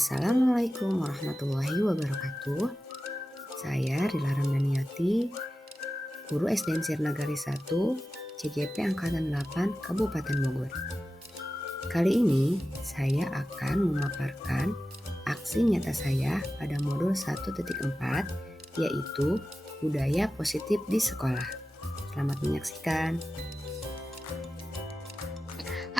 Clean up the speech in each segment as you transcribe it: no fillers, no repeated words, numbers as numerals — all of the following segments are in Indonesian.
Assalamualaikum warahmatullahi wabarakatuh. Saya Rila Ramdaniati, Guru SDN Sirnagari 1, CGP Angkatan 8, Kabupaten Bogor. Kali ini saya akan memaparkan aksi nyata saya pada modul 1.4, yaitu budaya positif di sekolah. Selamat menyaksikan.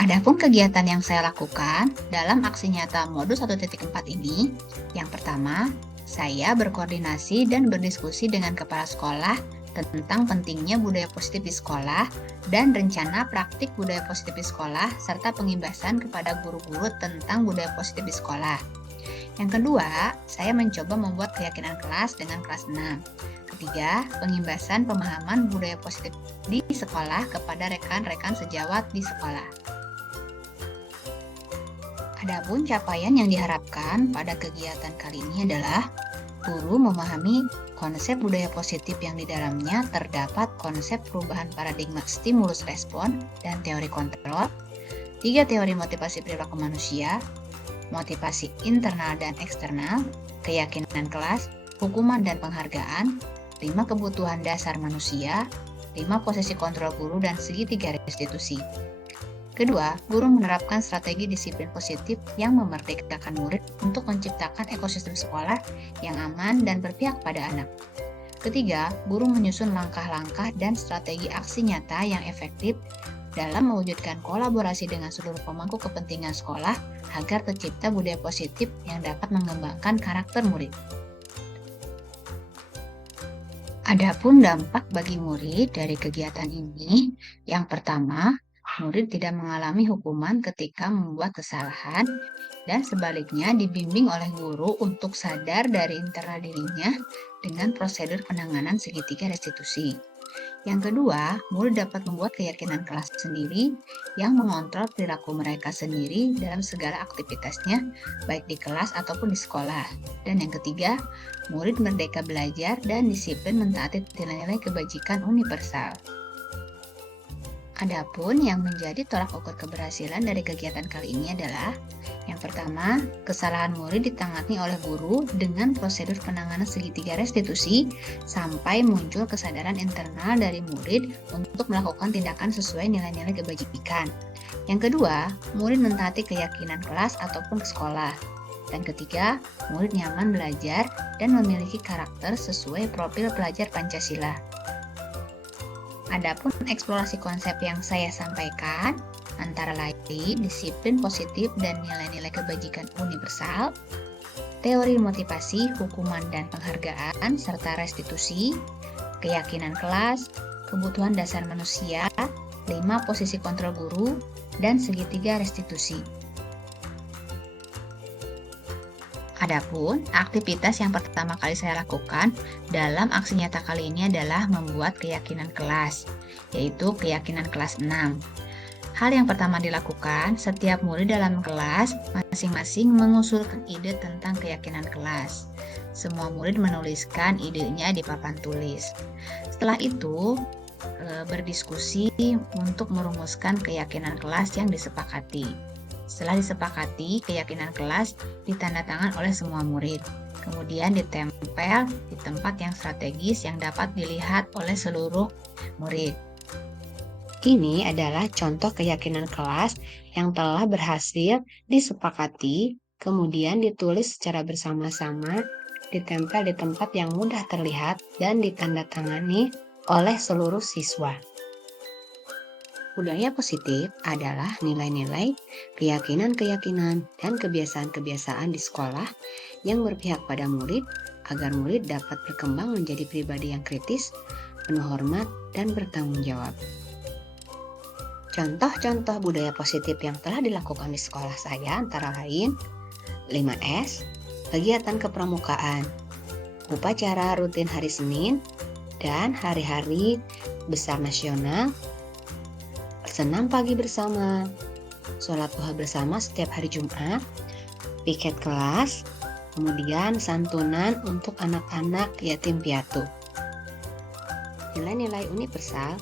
Adapun kegiatan yang saya lakukan dalam aksi nyata modul 1.4 ini, yang pertama, saya berkoordinasi dan berdiskusi dengan kepala sekolah tentang pentingnya budaya positif di sekolah dan rencana praktik budaya positif di sekolah serta pengimbasan kepada guru-guru tentang budaya positif di sekolah. Yang kedua, saya mencoba membuat keyakinan kelas dengan kelas 6. Ketiga, pengimbasan pemahaman budaya positif di sekolah kepada rekan-rekan sejawat di sekolah. Adapun capaian yang diharapkan pada kegiatan kali ini adalah guru memahami konsep budaya positif yang di dalamnya terdapat konsep perubahan paradigma stimulus respon dan teori kontrol, 3 teori motivasi perilaku manusia, motivasi internal dan eksternal, keyakinan kelas, hukuman dan penghargaan, 5 kebutuhan dasar manusia, 5 posisi kontrol guru dan segitiga restitusi. Kedua, guru menerapkan strategi disiplin positif yang memerdekakan murid untuk menciptakan ekosistem sekolah yang aman dan berpihak pada anak. Ketiga, guru menyusun langkah-langkah dan strategi aksi nyata yang efektif dalam mewujudkan kolaborasi dengan seluruh pemangku kepentingan sekolah agar tercipta budaya positif yang dapat mengembangkan karakter murid. Adapun dampak bagi murid dari kegiatan ini, yang pertama, murid tidak mengalami hukuman ketika membuat kesalahan dan sebaliknya dibimbing oleh guru untuk sadar dari internal dirinya dengan prosedur penanganan segitiga restitusi. Yang kedua, murid dapat membuat keyakinan kelas sendiri yang mengontrol perilaku mereka sendiri dalam segala aktivitasnya, baik di kelas ataupun di sekolah. Dan yang ketiga, murid merdeka belajar dan disiplin mentaati nilai-nilai kebajikan universal. Adapun yang menjadi tolak ukur keberhasilan dari kegiatan kali ini adalah yang pertama, kesalahan murid ditangani oleh guru dengan prosedur penanganan segitiga restitusi sampai muncul kesadaran internal dari murid untuk melakukan tindakan sesuai nilai-nilai kebajikan. Yang kedua, murid mentaati keyakinan kelas ataupun sekolah. Dan ketiga, murid nyaman belajar dan memiliki karakter sesuai profil pelajar Pancasila. Adapun eksplorasi konsep yang saya sampaikan antara lain disiplin positif dan nilai-nilai kebajikan universal, teori motivasi, hukuman dan penghargaan, serta restitusi, keyakinan kelas, kebutuhan dasar manusia, 5 posisi kontrol guru, dan segitiga restitusi. Adapun aktivitas yang pertama kali saya lakukan dalam aksi nyata kali ini adalah membuat keyakinan kelas, yaitu keyakinan kelas 6. Hal yang pertama dilakukan, setiap murid dalam kelas masing-masing mengusulkan ide tentang keyakinan kelas. Semua murid menuliskan idenya di papan tulis. Setelah itu, berdiskusi untuk merumuskan keyakinan kelas yang disepakati. Setelah disepakati, keyakinan kelas ditandatangan oleh semua murid. Kemudian ditempel di tempat yang strategis yang dapat dilihat oleh seluruh murid. Ini adalah contoh keyakinan kelas yang telah berhasil disepakati, kemudian ditulis secara bersama-sama, ditempel di tempat yang mudah terlihat, dan ditandatangani oleh seluruh siswa. Budaya positif adalah nilai-nilai, keyakinan-keyakinan, dan kebiasaan-kebiasaan di sekolah yang berpihak pada murid agar murid dapat berkembang menjadi pribadi yang kritis, penuh hormat, dan bertanggung jawab. Contoh-contoh budaya positif yang telah dilakukan di sekolah saya antara lain 5S, kegiatan kepramukaan, upacara rutin hari Senin, dan hari-hari besar nasional, senam pagi bersama, sholat duha bersama setiap hari Jumat, piket kelas, kemudian santunan untuk anak-anak yatim piatu. Nilai-nilai universal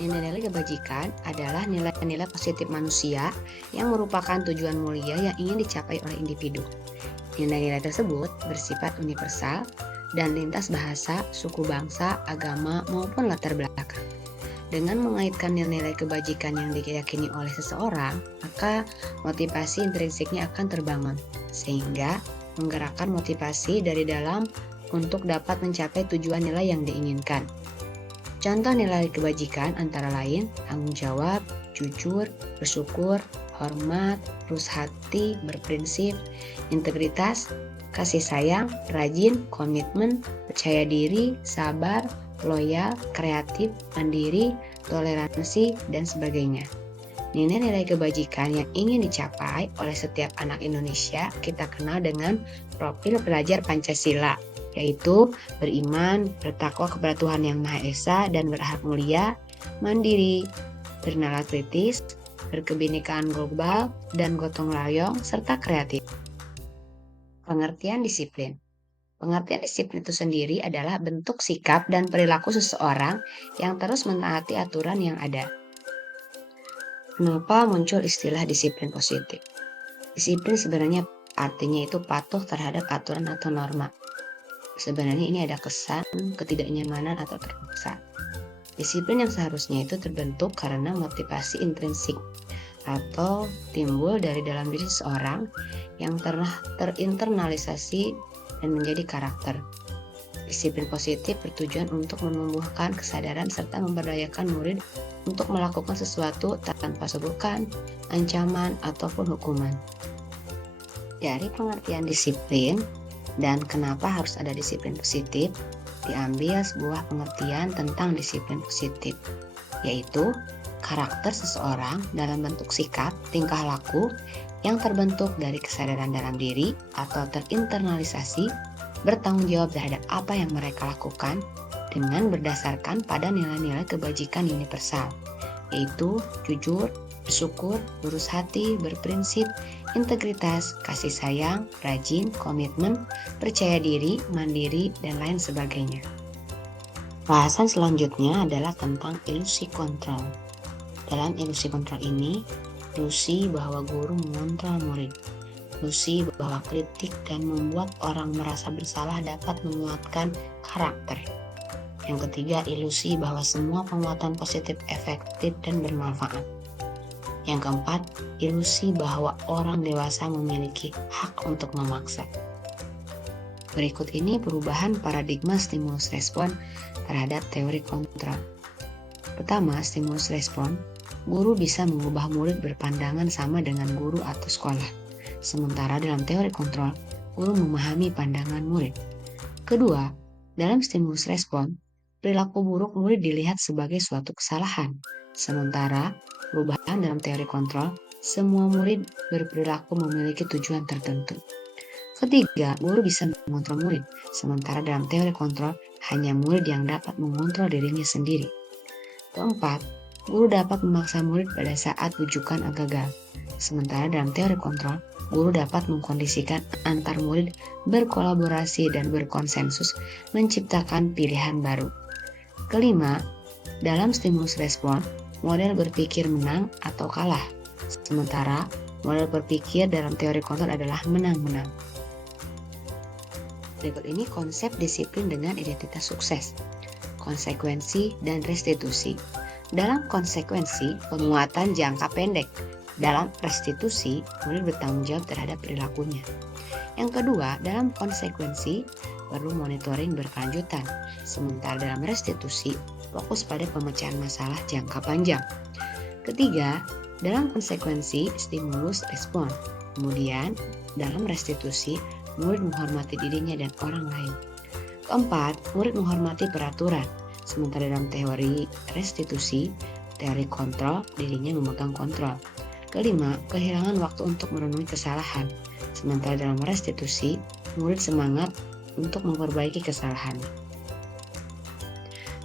Nilai-nilai kebajikan adalah nilai-nilai positif manusia yang merupakan tujuan mulia yang ingin dicapai oleh individu. Nilai-nilai tersebut bersifat universal dan lintas bahasa, suku bangsa, agama, maupun latar belakang. Dengan mengaitkan nilai-nilai kebajikan yang diyakini oleh seseorang, maka motivasi intrinsiknya akan terbangun, sehingga menggerakkan motivasi dari dalam untuk dapat mencapai tujuan nilai yang diinginkan. Contoh nilai kebajikan antara lain tanggung jawab, jujur, bersyukur, hormat, lurus hati, berprinsip, integritas, kasih sayang, rajin, komitmen, percaya diri, sabar, loyal, kreatif, mandiri, toleransi, dan sebagainya. Nilai-nilai kebajikan yang ingin dicapai oleh setiap anak Indonesia kita kenal dengan profil pelajar Pancasila, yaitu beriman, bertakwa kepada Tuhan Yang Maha Esa dan berakhlak mulia, mandiri, bernalar kritis, berkebinekaan global, dan gotong royong, serta kreatif. Pengertian disiplin. Pengertian disiplin itu sendiri adalah bentuk sikap dan perilaku seseorang yang terus menaati aturan yang ada. Kenapa muncul istilah disiplin positif? Disiplin sebenarnya artinya itu patuh terhadap aturan atau norma. Sebenarnya ini ada kesan ketidaknyamanan atau terpaksa. Disiplin yang seharusnya itu terbentuk karena motivasi intrinsik atau timbul dari dalam diri seseorang yang telah terinternalisasi dan menjadi karakter. Disiplin positif bertujuan untuk menumbuhkan kesadaran serta memberdayakan murid untuk melakukan sesuatu tanpa sebukan, ancaman, ataupun hukuman. Dari pengertian disiplin dan kenapa harus ada disiplin positif, diambil sebuah pengertian tentang disiplin positif, yaitu karakter seseorang dalam bentuk sikap, tingkah laku yang terbentuk dari kesadaran dalam diri atau terinternalisasi, bertanggung jawab terhadap apa yang mereka lakukan dengan berdasarkan pada nilai-nilai kebajikan universal, yaitu jujur, bersyukur, lurus hati, berprinsip, integritas, kasih sayang, rajin, komitmen, percaya diri, mandiri, dan lain sebagainya. Bahasan selanjutnya adalah tentang ilusi kontrol. Dalam ilusi kontrol ini, ilusi bahwa guru mengontrol murid, ilusi bahwa kritik dan membuat orang merasa bersalah dapat menguatkan karakter. Yang ketiga, ilusi bahwa semua penguatan positif efektif dan bermanfaat. Yang keempat, ilusi bahwa orang dewasa memiliki hak untuk memaksa. Berikut ini perubahan paradigma stimulus respon terhadap teori kontrol. Pertama, stimulus respon, guru bisa mengubah murid berpandangan sama dengan guru atau sekolah. Sementara dalam teori kontrol, guru memahami pandangan murid. Kedua, dalam stimulus respon, perilaku buruk murid dilihat sebagai suatu kesalahan. Sementara perubahan dalam teori kontrol, semua murid berperilaku memiliki tujuan tertentu. Ketiga, guru bisa mengontrol murid, sementara dalam teori kontrol, hanya murid yang dapat mengontrol dirinya sendiri. Keempat, guru dapat memaksa murid pada saat rujukan gagal, sementara dalam teori kontrol, guru dapat mengkondisikan antar murid berkolaborasi dan berkonsensus menciptakan pilihan baru. Kelima, dalam stimulus respon, model berpikir menang atau kalah, sementara model berpikir dalam teori kontrol adalah menang-menang. Berikut ini konsep disiplin dengan identitas sukses, konsekuensi, dan restitusi. Dalam konsekuensi, penguatan jangka pendek. Dalam restitusi, murid bertanggung jawab terhadap perilakunya. Yang kedua, dalam konsekuensi, perlu monitoring berkelanjutan. Sementara dalam restitusi, fokus pada pemecahan masalah jangka panjang. Ketiga, dalam konsekuensi, stimulus respon. Kemudian, dalam restitusi, murid menghormati dirinya dan orang lain. Keempat, murid menghormati peraturan. Sementara dalam teori restitusi, teori kontrol, dirinya memegang kontrol. Kelima, kehilangan waktu untuk merenungi kesalahan. Sementara dalam restitusi, murid semangat untuk memperbaiki kesalahan.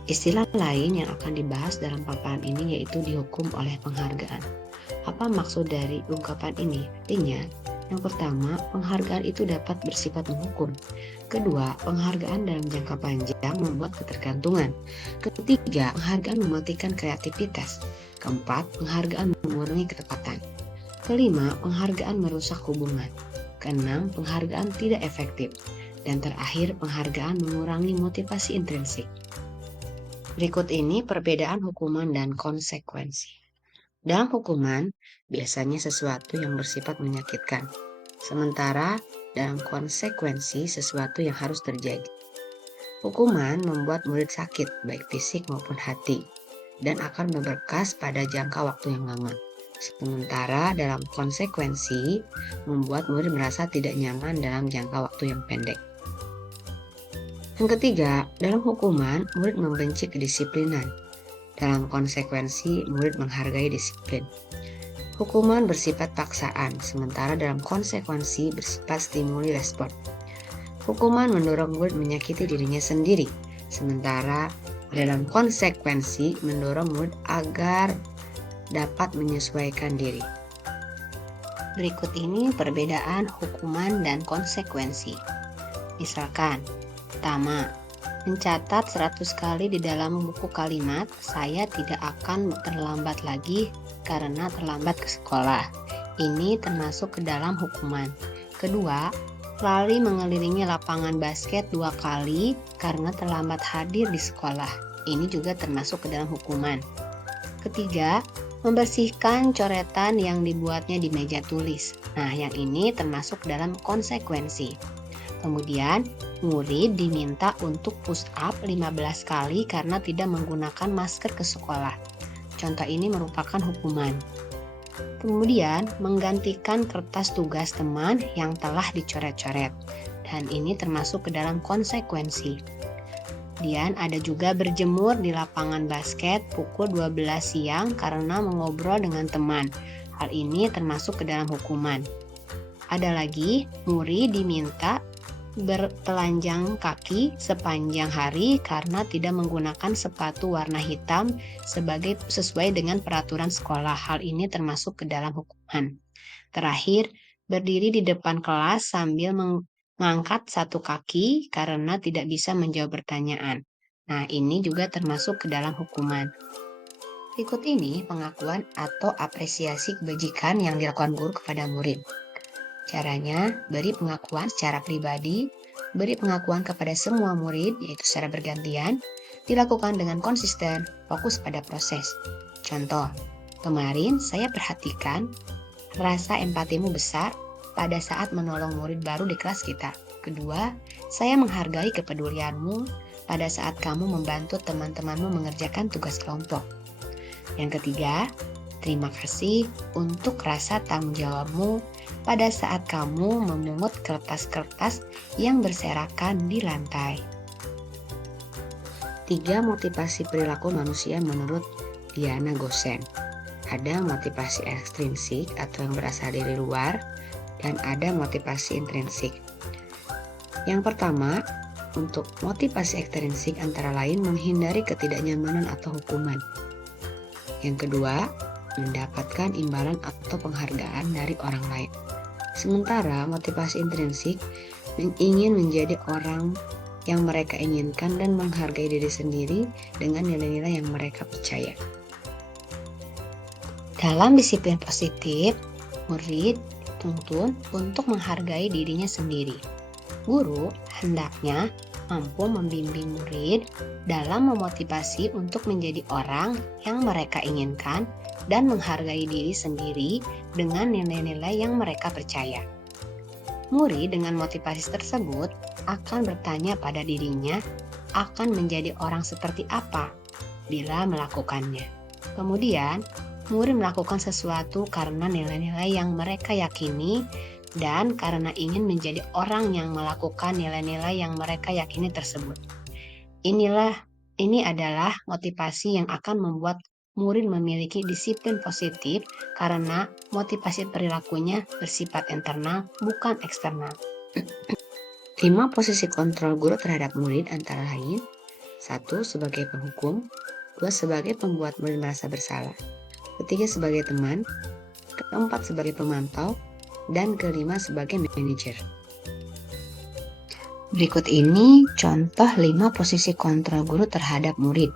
Istilah lain yang akan dibahas dalam paparan ini yaitu dihukum oleh penghargaan. Apa maksud dari ungkapan ini? Artinya, Yang pertama, penghargaan itu dapat bersifat menghukum. Kedua, penghargaan dalam jangka panjang membuat ketergantungan. Ketiga, penghargaan mematikan kreativitas. Keempat, penghargaan mengurangi ketepatan. Kelima, penghargaan merusak hubungan. Keenam, penghargaan tidak efektif. Dan terakhir, penghargaan mengurangi motivasi intrinsik. Berikut ini perbedaan hukuman dan konsekuensi. Dalam hukuman, biasanya sesuatu yang bersifat menyakitkan, sementara dalam konsekuensi sesuatu yang harus terjadi. Hukuman membuat murid sakit, baik fisik maupun hati, dan akan memberkas pada jangka waktu yang lama. Sementara dalam konsekuensi, membuat murid merasa tidak nyaman dalam jangka waktu yang pendek. Yang ketiga, dalam hukuman, murid membenci kedisiplinan. Dalam konsekuensi, murid menghargai disiplin. Hukuman bersifat paksaan, sementara dalam konsekuensi bersifat stimuli respon. Hukuman mendorong murid menyakiti dirinya sendiri, sementara dalam konsekuensi mendorong murid agar dapat menyesuaikan diri. Berikut ini perbedaan hukuman dan konsekuensi. Misalkan, pertama, mencatat 100 kali di dalam buku kalimat, saya tidak akan terlambat lagi karena terlambat ke sekolah. Ini termasuk ke dalam hukuman. Kedua, lari mengelilingi lapangan basket 2 kali karena terlambat hadir di sekolah. Ini juga termasuk ke dalam hukuman. Ketiga, membersihkan coretan yang dibuatnya di meja tulis. Nah, yang ini termasuk dalam konsekuensi. Kemudian, murid diminta untuk push up 15 kali karena tidak menggunakan masker ke sekolah. Contoh ini merupakan hukuman. Kemudian, menggantikan kertas tugas teman yang telah dicoret-coret. Dan ini termasuk ke dalam konsekuensi. Kemudian ada juga berjemur di lapangan basket pukul 12 siang karena mengobrol dengan teman. Hal ini termasuk ke dalam hukuman. Ada lagi, murid diminta bertelanjang kaki sepanjang hari karena tidak menggunakan sepatu warna hitam sesuai dengan peraturan sekolah. Hal ini termasuk ke dalam hukuman. Terakhir, berdiri di depan kelas sambil mengangkat satu kaki karena tidak bisa menjawab pertanyaan. Nah, ini juga termasuk ke dalam hukuman. Berikut ini pengakuan atau apresiasi kebajikan yang dilakukan guru kepada murid. Caranya, beri pengakuan secara pribadi, beri pengakuan kepada semua murid, yaitu secara bergantian, dilakukan dengan konsisten, fokus pada proses. Contoh, kemarin saya perhatikan rasa empatimu besar pada saat menolong murid baru di kelas kita. Kedua, saya menghargai kepedulianmu pada saat kamu membantu teman-temanmu mengerjakan tugas kelompok. Yang ketiga, terima kasih untuk rasa tanggung jawabmu pada saat kamu memungut kertas-kertas yang berserakan di lantai. 3 motivasi perilaku manusia menurut Diana Gosen. Ada motivasi ekstrinsik atau yang berasal dari luar, dan ada motivasi intrinsik. Yang pertama, untuk motivasi ekstrinsik antara lain menghindari ketidaknyamanan atau hukuman. Yang kedua, mendapatkan imbalan atau penghargaan dari orang lain. Sementara motivasi intrinsik ingin menjadi orang yang mereka inginkan dan menghargai diri sendiri dengan nilai-nilai yang mereka percaya. Dalam disiplin positif, murid dituntun untuk menghargai dirinya sendiri. Guru hendaknya mampu membimbing murid dalam memotivasi untuk menjadi orang yang mereka inginkan dan menghargai diri sendiri dengan nilai-nilai yang mereka percaya. Murid dengan motivasi tersebut akan bertanya pada dirinya akan menjadi orang seperti apa bila melakukannya. Kemudian, murid melakukan sesuatu karena nilai-nilai yang mereka yakini dan karena ingin menjadi orang yang melakukan nilai-nilai yang mereka yakini tersebut. Ini adalah motivasi yang akan membuat murid memiliki disiplin positif karena motivasi perilakunya bersifat internal, bukan eksternal. 5 posisi kontrol guru terhadap murid antara lain: 1. Sebagai penghukum, 2. Sebagai pembuat murid merasa bersalah, 3. Sebagai teman, 4. Sebagai pemantau, dan kelima sebagai manajer. Berikut ini contoh 5 posisi kontrol guru terhadap murid.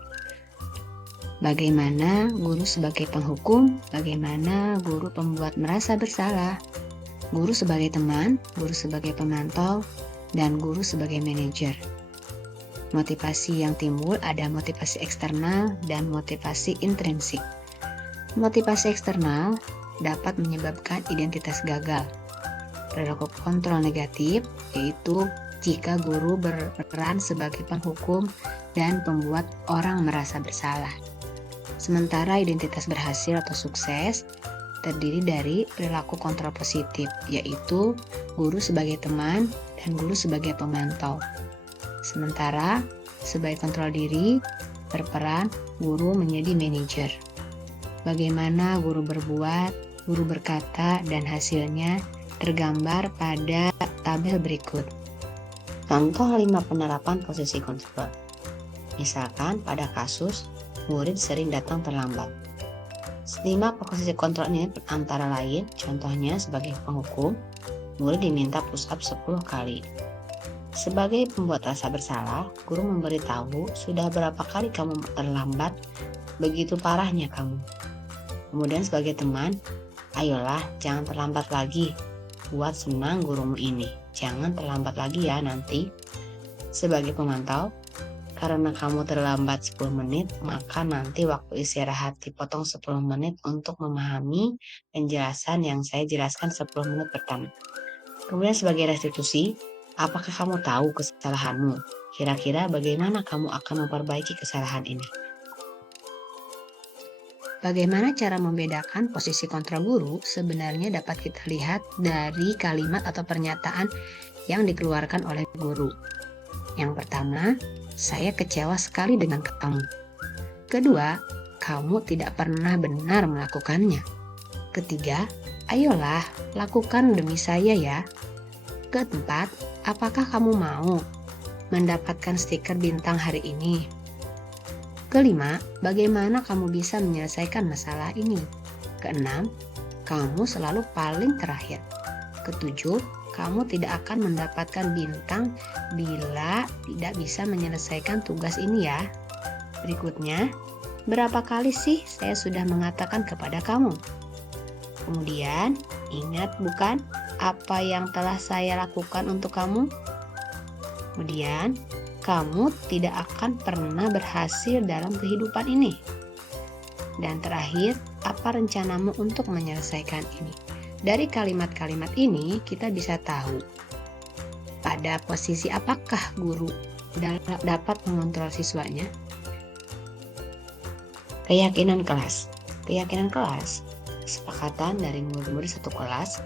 Bagaimana guru sebagai penghukum, bagaimana guru pembuat merasa bersalah, guru sebagai teman, guru sebagai pemantau, dan guru sebagai manajer. Motivasi yang timbul ada motivasi eksternal dan motivasi intrinsik. Motivasi eksternal dapat menyebabkan identitas gagal. Perilaku kontrol negatif yaitu jika guru berperan sebagai penghukum dan pembuat orang merasa bersalah. Sementara identitas berhasil atau sukses terdiri dari perilaku kontrol positif, yaitu guru sebagai teman dan guru sebagai pemantau. Sementara sebagai kontrol diri, berperan guru menjadi manajer. Bagaimana guru berbuat, guru berkata, dan hasilnya tergambar pada tabel berikut. Contoh 5 penerapan posisi kontrol. Misalkan pada kasus murid sering datang terlambat. 5 posisi kontrol ini antara lain, contohnya sebagai penghukum, murid diminta push up 10 kali. Sebagai pembuat rasa bersalah, guru memberitahu, sudah berapa kali kamu terlambat, begitu parahnya kamu. Kemudian sebagai teman, ayolah jangan terlambat lagi, buat senang gurumu ini, jangan terlambat lagi ya nanti. Sebagai pemantau, karena kamu terlambat 10 menit, maka nanti waktu istirahat dipotong 10 menit untuk memahami penjelasan yang saya jelaskan 10 menit pertama. Kemudian sebagai restitusi, apakah kamu tahu kesalahanmu? Kira-kira bagaimana kamu akan memperbaiki kesalahan ini? Bagaimana cara membedakan posisi kontrol guru sebenarnya dapat kita lihat dari kalimat atau pernyataan yang dikeluarkan oleh guru. Yang pertama, saya kecewa sekali dengan kamu. Kedua, kamu tidak pernah benar melakukannya. Ketiga, ayolah lakukan demi saya ya. Keempat, apakah kamu mau mendapatkan stiker bintang hari ini? Kelima, bagaimana kamu bisa menyelesaikan masalah ini? Keenam, kamu selalu paling terakhir. Ketujuh, kamu tidak akan mendapatkan bintang bila tidak bisa menyelesaikan tugas ini ya. Berikutnya, berapa kali sih saya sudah mengatakan kepada kamu? Kemudian, ingat bukan apa yang telah saya lakukan untuk kamu? Kemudian, kamu tidak akan pernah berhasil dalam kehidupan ini. Dan terakhir, apa rencanamu untuk menyelesaikan ini? Dari kalimat-kalimat ini, kita bisa tahu pada posisi apakah guru dapat mengontrol siswanya. Keyakinan kelas. Keyakinan kelas, kesepakatan dari murid-murid satu kelas,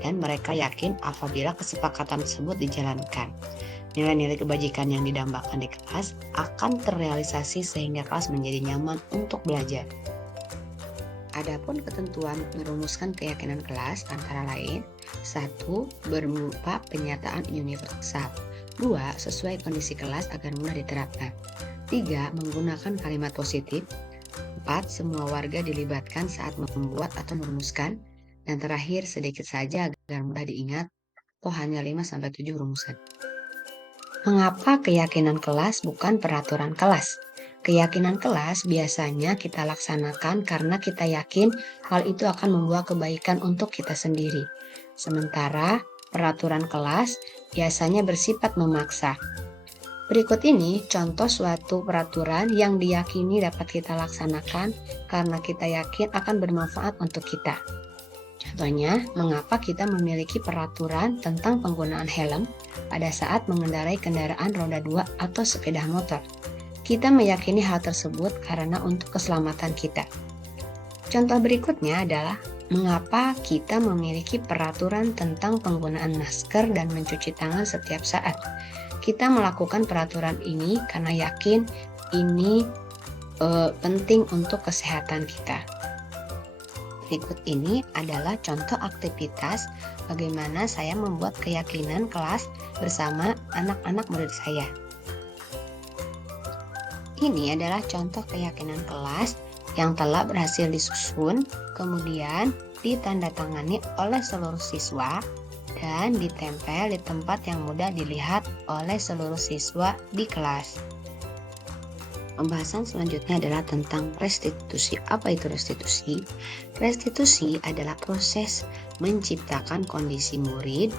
dan mereka yakin apabila kesepakatan tersebut dijalankan. Nilai-nilai kebajikan yang didambakan di kelas akan terrealisasi sehingga kelas menjadi nyaman untuk belajar. Adapun ketentuan merumuskan keyakinan kelas antara lain: 1. Berupa penyataan universal. 2. Sesuai kondisi kelas agar mudah diterapkan. 3. Menggunakan kalimat positif. 4. Semua warga dilibatkan saat membuat atau merumuskan. Dan terakhir, sedikit saja agar mudah diingat, hanya 5-7 rumusan. Mengapa keyakinan kelas bukan peraturan kelas? Keyakinan kelas biasanya kita laksanakan karena kita yakin hal itu akan membawa kebaikan untuk kita sendiri. Sementara peraturan kelas biasanya bersifat memaksa. Berikut ini contoh suatu peraturan yang diyakini dapat kita laksanakan karena kita yakin akan bermanfaat untuk kita. Contohnya, mengapa kita memiliki peraturan tentang penggunaan helm pada saat mengendarai kendaraan roda 2 atau sepeda motor? Kita meyakini hal tersebut karena untuk keselamatan kita. Contoh berikutnya adalah mengapa kita memiliki peraturan tentang penggunaan masker dan mencuci tangan setiap saat. Kita melakukan peraturan ini karena yakin ini penting untuk kesehatan kita. Berikut ini adalah contoh aktivitas bagaimana saya membuat keyakinan kelas bersama anak-anak murid saya. Ini adalah contoh keyakinan kelas yang telah berhasil disusun kemudian ditandatangani oleh seluruh siswa dan ditempel di tempat yang mudah dilihat oleh seluruh siswa di kelas. Pembahasan selanjutnya adalah tentang restitusi. Apa itu restitusi? Restitusi adalah proses menciptakan kondisi murid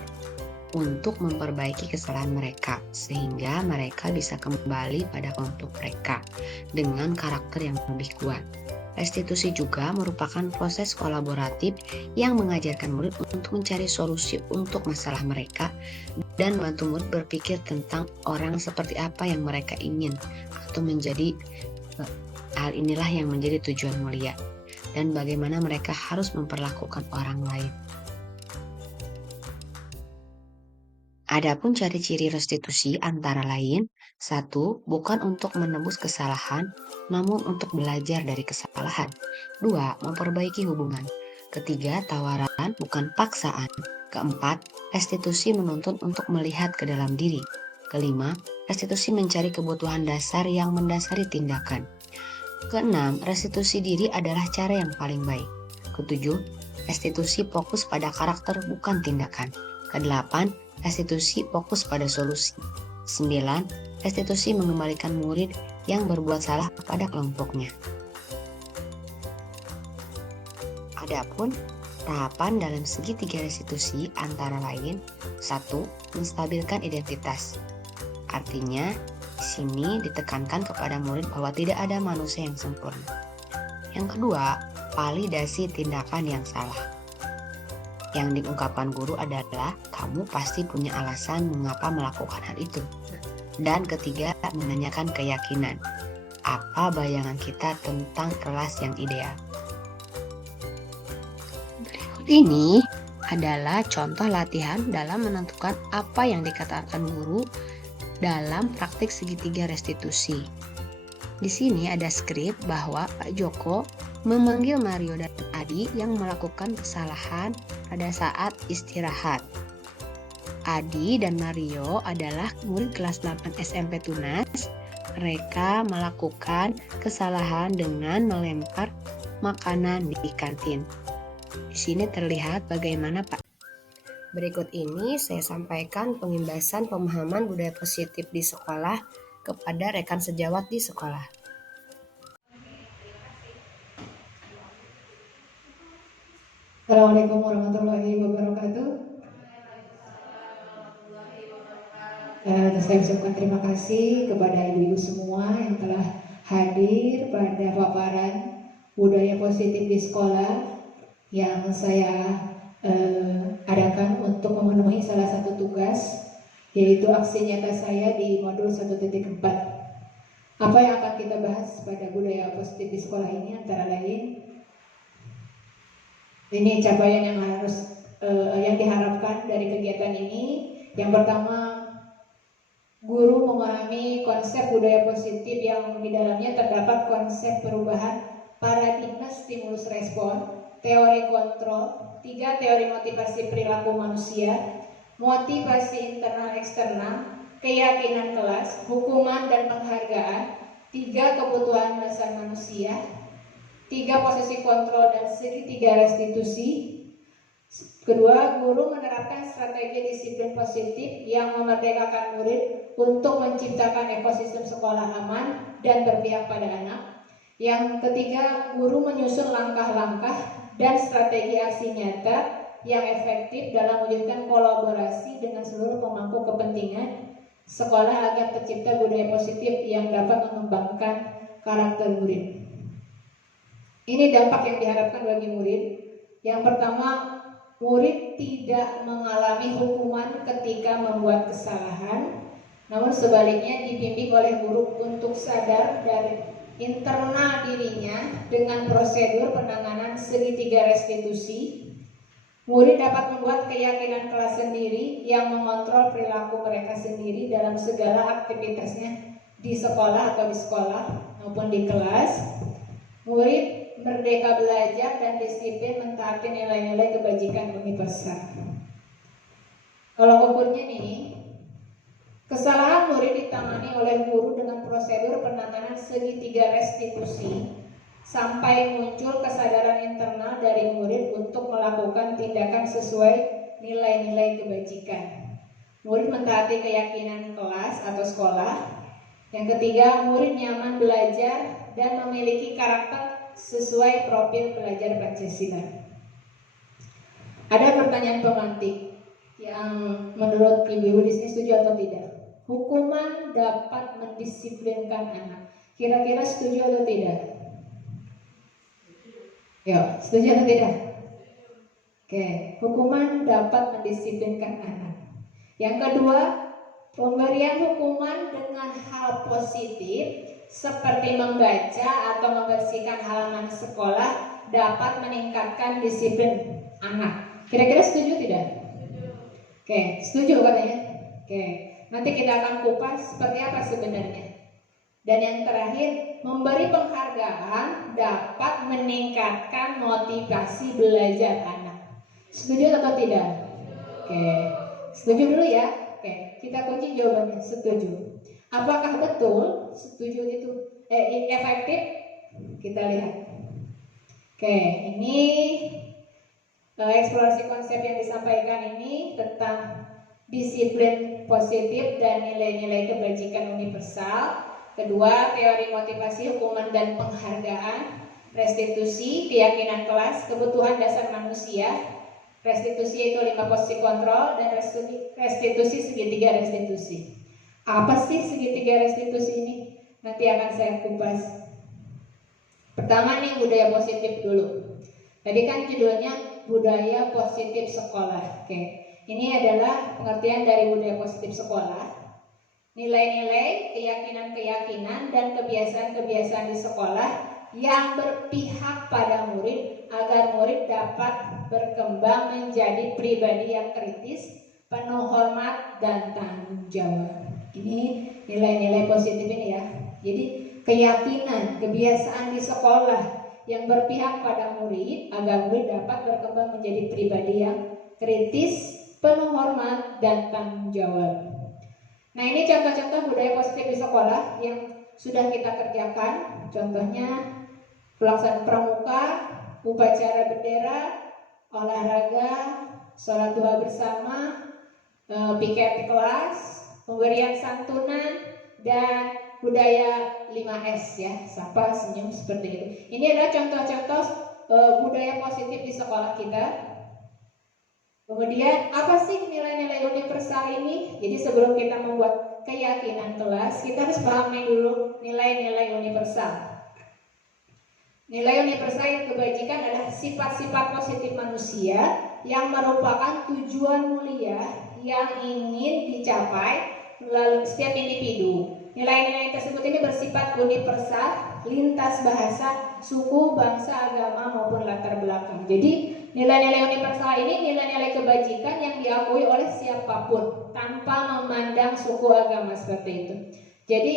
untuk memperbaiki kesalahan mereka sehingga mereka bisa kembali pada kelompok mereka dengan karakter yang lebih kuat. Restitusi juga merupakan proses kolaboratif yang mengajarkan murid untuk mencari solusi untuk masalah mereka dan membantu murid berpikir tentang orang seperti apa yang mereka ingin atau menjadi hal inilah yang menjadi tujuan mulia dan bagaimana mereka harus memperlakukan orang lain. Adapun ciri-ciri restitusi antara lain, 1. Bukan untuk menebus kesalahan, namun untuk belajar dari kesalahan. 2. Memperbaiki hubungan. Ketiga, tawaran bukan paksaan. Keempat, restitusi menuntun untuk melihat ke dalam diri. Kelima, restitusi mencari kebutuhan dasar yang mendasari tindakan. Keenam, restitusi diri adalah cara yang paling baik. Ketujuh, restitusi fokus pada karakter bukan tindakan. Kedelapan, restitusi fokus pada solusi. 9. Restitusi mengembalikan murid yang berbuat salah kepada kelompoknya. Adapun tahapan dalam segitiga restitusi antara lain 1. Menstabilkan identitas. Artinya, di sini ditekankan kepada murid bahwa tidak ada manusia yang sempurna. Yang kedua, validasi tindakan yang salah. Yang diungkapkan guru adalah kamu pasti punya alasan mengapa melakukan hal itu. Dan ketiga, menanyakan keyakinan. Apa bayangan kita tentang kelas yang ideal? Berikut ini adalah contoh latihan dalam menentukan apa yang dikatakan guru dalam praktik segitiga restitusi. Di sini ada skrip bahwa Pak Joko memanggil Mario dan Adi yang melakukan kesalahan pada saat istirahat. Adi dan Mario adalah murid kelas 8 SMP Tunas. Mereka melakukan kesalahan dengan melempar makanan di kantin. Di sini terlihat bagaimana Pak. Berikut ini saya sampaikan pengimbasan pemahaman budaya positif di sekolah kepada rekan sejawat di sekolah. Assalamualaikum warahmatullahi wabarakatuh. Saya ucapkan terima kasih kepada ibu-ibu semua yang telah hadir pada paparan budaya positif di sekolah yang saya adakan untuk memenuhi salah satu tugas, yaitu aksi nyata saya di modul 1.4. Apa yang akan kita bahas pada budaya positif di sekolah ini antara lain, ini capaian yang yang diharapkan dari kegiatan ini. Yang pertama, guru memahami konsep budaya positif yang di dalamnya terdapat konsep perubahan paradigma stimulus respon, teori kontrol, 3 teori motivasi perilaku manusia, motivasi internal eksternal, keyakinan kelas, hukuman dan penghargaan, 3 kebutuhan dasar manusia, 3 posisi kontrol dan segitiga restitusi. Kedua, guru menerapkan strategi disiplin positif yang memerdekakan murid untuk menciptakan ekosistem sekolah aman dan berpihak pada anak. Yang ketiga, guru menyusun langkah-langkah dan strategi aksi nyata yang efektif dalam mewujudkan kolaborasi dengan seluruh pemangku kepentingan sekolah agar tercipta budaya positif yang dapat mengembangkan karakter murid. Ini dampak yang diharapkan bagi murid. Yang pertama, murid tidak mengalami hukuman ketika membuat kesalahan, namun sebaliknya dibimbing oleh guru untuk sadar dari internal dirinya dengan prosedur penanganan segitiga restitusi. Murid dapat membuat keyakinan kelas sendiri yang mengontrol perilaku mereka sendiri dalam segala aktivitasnya di sekolah atau di sekolah maupun di kelas. Murid merdeka belajar dan disiplin mentaati nilai-nilai kebajikan universal. Kalau ukurnya nih, kesalahan murid ditangani oleh guru dengan prosedur penanganan segitiga restitusi sampai muncul kesadaran internal dari murid untuk melakukan tindakan sesuai nilai-nilai kebajikan. Murid mentaati keyakinan kelas atau sekolah. Yang ketiga, murid nyaman belajar dan memiliki karakter sesuai profil pelajar Pancasila. Ada pertanyaan pemantik yang menurut ibu-ibu di sini setuju atau tidak? Hukuman dapat mendisiplinkan anak. Kira-kira setuju atau tidak? Ya, setuju atau tidak? Oke, hukuman dapat mendisiplinkan anak. Yang kedua, pemberian hukuman dengan hal positif seperti membaca atau membersihkan halaman sekolah dapat meningkatkan disiplin anak. Kira-kira setuju tidak? Oke, setuju katanya. Oke, nanti kita akan kupas seperti apa sebenarnya. Dan yang terakhir, memberi penghargaan dapat meningkatkan motivasi belajar anak. Setuju atau tidak? Oke, setuju dulu ya. Oke, kita kunci jawabannya, setuju. Apakah betul setuju itu efektif? Kita lihat. Oke, ini eksplorasi konsep yang disampaikan ini tentang disiplin positif dan nilai-nilai kebajikan universal. Kedua, teori motivasi, hukuman dan penghargaan. Restitusi, keyakinan kelas, kebutuhan dasar manusia. Restitusi itu 5 posisi kontrol dan restitusi segitiga restitusi. Apa sih segitiga restitusi ini? Nanti akan saya kupas. Pertama nih, budaya positif dulu. Tadi kan judulnya budaya positif sekolah. Oke, ini adalah pengertian dari budaya positif sekolah. Nilai-nilai, keyakinan-keyakinan, dan kebiasaan-kebiasaan di sekolah yang berpihak pada murid agar murid dapat berkembang menjadi pribadi yang kritis, penuh hormat, dan tanggung jawab. Ini nilai-nilai positif ini ya. Jadi keyakinan, kebiasaan di sekolah yang berpihak pada murid agar murid dapat berkembang menjadi pribadi yang kritis, penuh hormat, dan tanggung jawab. Nah, ini contoh-contoh budaya positif di sekolah yang sudah kita kerjakan. Contohnya pelaksanaan pramuka, upacara bendera, olahraga, sholat duha bersama, piket kelas, pemberian santunan, dan budaya 5S ya, sapa, senyum, seperti itu. Ini adalah contoh-contoh budaya positif di sekolah kita. Kemudian apa sih nilai-nilai universal ini? Jadi sebelum kita membuat keyakinan kelas, kita harus pahami dulu nilai-nilai universal. Nilai universal kebajikan adalah sifat-sifat positif manusia yang merupakan tujuan mulia yang ingin dicapai melalui setiap individu. Nilai-nilai tersebut ini bersifat universal, lintas bahasa, suku, bangsa, agama maupun latar belakang. Jadi nilai-nilai universal ini nilai-nilai kebajikan yang diakui oleh siapapun tanpa memandang suku agama seperti itu. Jadi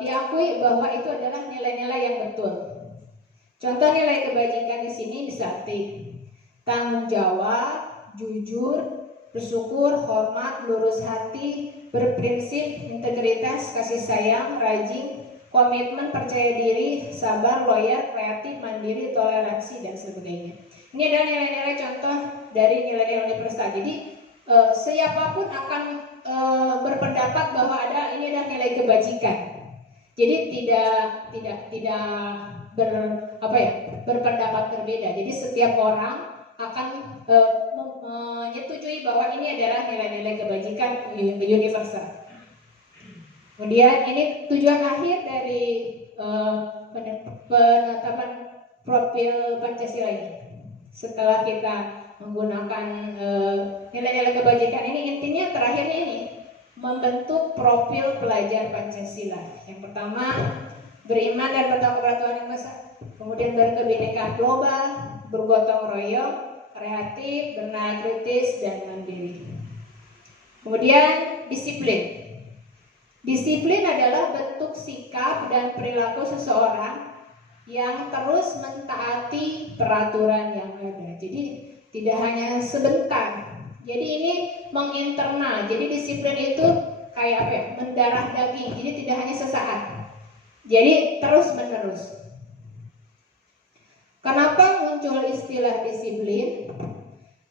diakui bahwa itu adalah nilai-nilai yang betul. Contoh nilai kebajikan di sini seperti tanggung jawab, jujur, bersyukur, hormat, lurus hati, berprinsip, integritas, kasih sayang, rajin, komitmen, percaya diri, sabar, loyal, kreatif, mandiri, toleransi, dan sebagainya. Ini adalah nilai-nilai contoh dari nilai-nilai universal. Jadi siapapun akan berpendapat bahwa ini adalah nilai kebajikan. Jadi tidak berpendapat berbeda. Jadi setiap orang akan menyetujui bahwa ini adalah nilai-nilai kebajikan universal. Kemudian ini tujuan akhir dari penetapan profil Pancasila ini. Setelah kita menggunakan nilai-nilai kebajikan ini, intinya terakhirnya ini membentuk profil pelajar Pancasila. Yang pertama, beriman dan bertakwa kepada Tuhan Yang Maha Esa. Kemudian berkebinekaan global, bergotong royong, kreatif, bernalar kritis, dan mandiri. Kemudian disiplin. Disiplin adalah bentuk sikap dan perilaku seseorang yang terus mentaati peraturan yang ada. Jadi tidak hanya sebentar. Jadi ini menginternal. Jadi disiplin itu kayak mendarah daging. Jadi tidak hanya sesaat. Jadi terus menerus. Kenapa muncul istilah disiplin?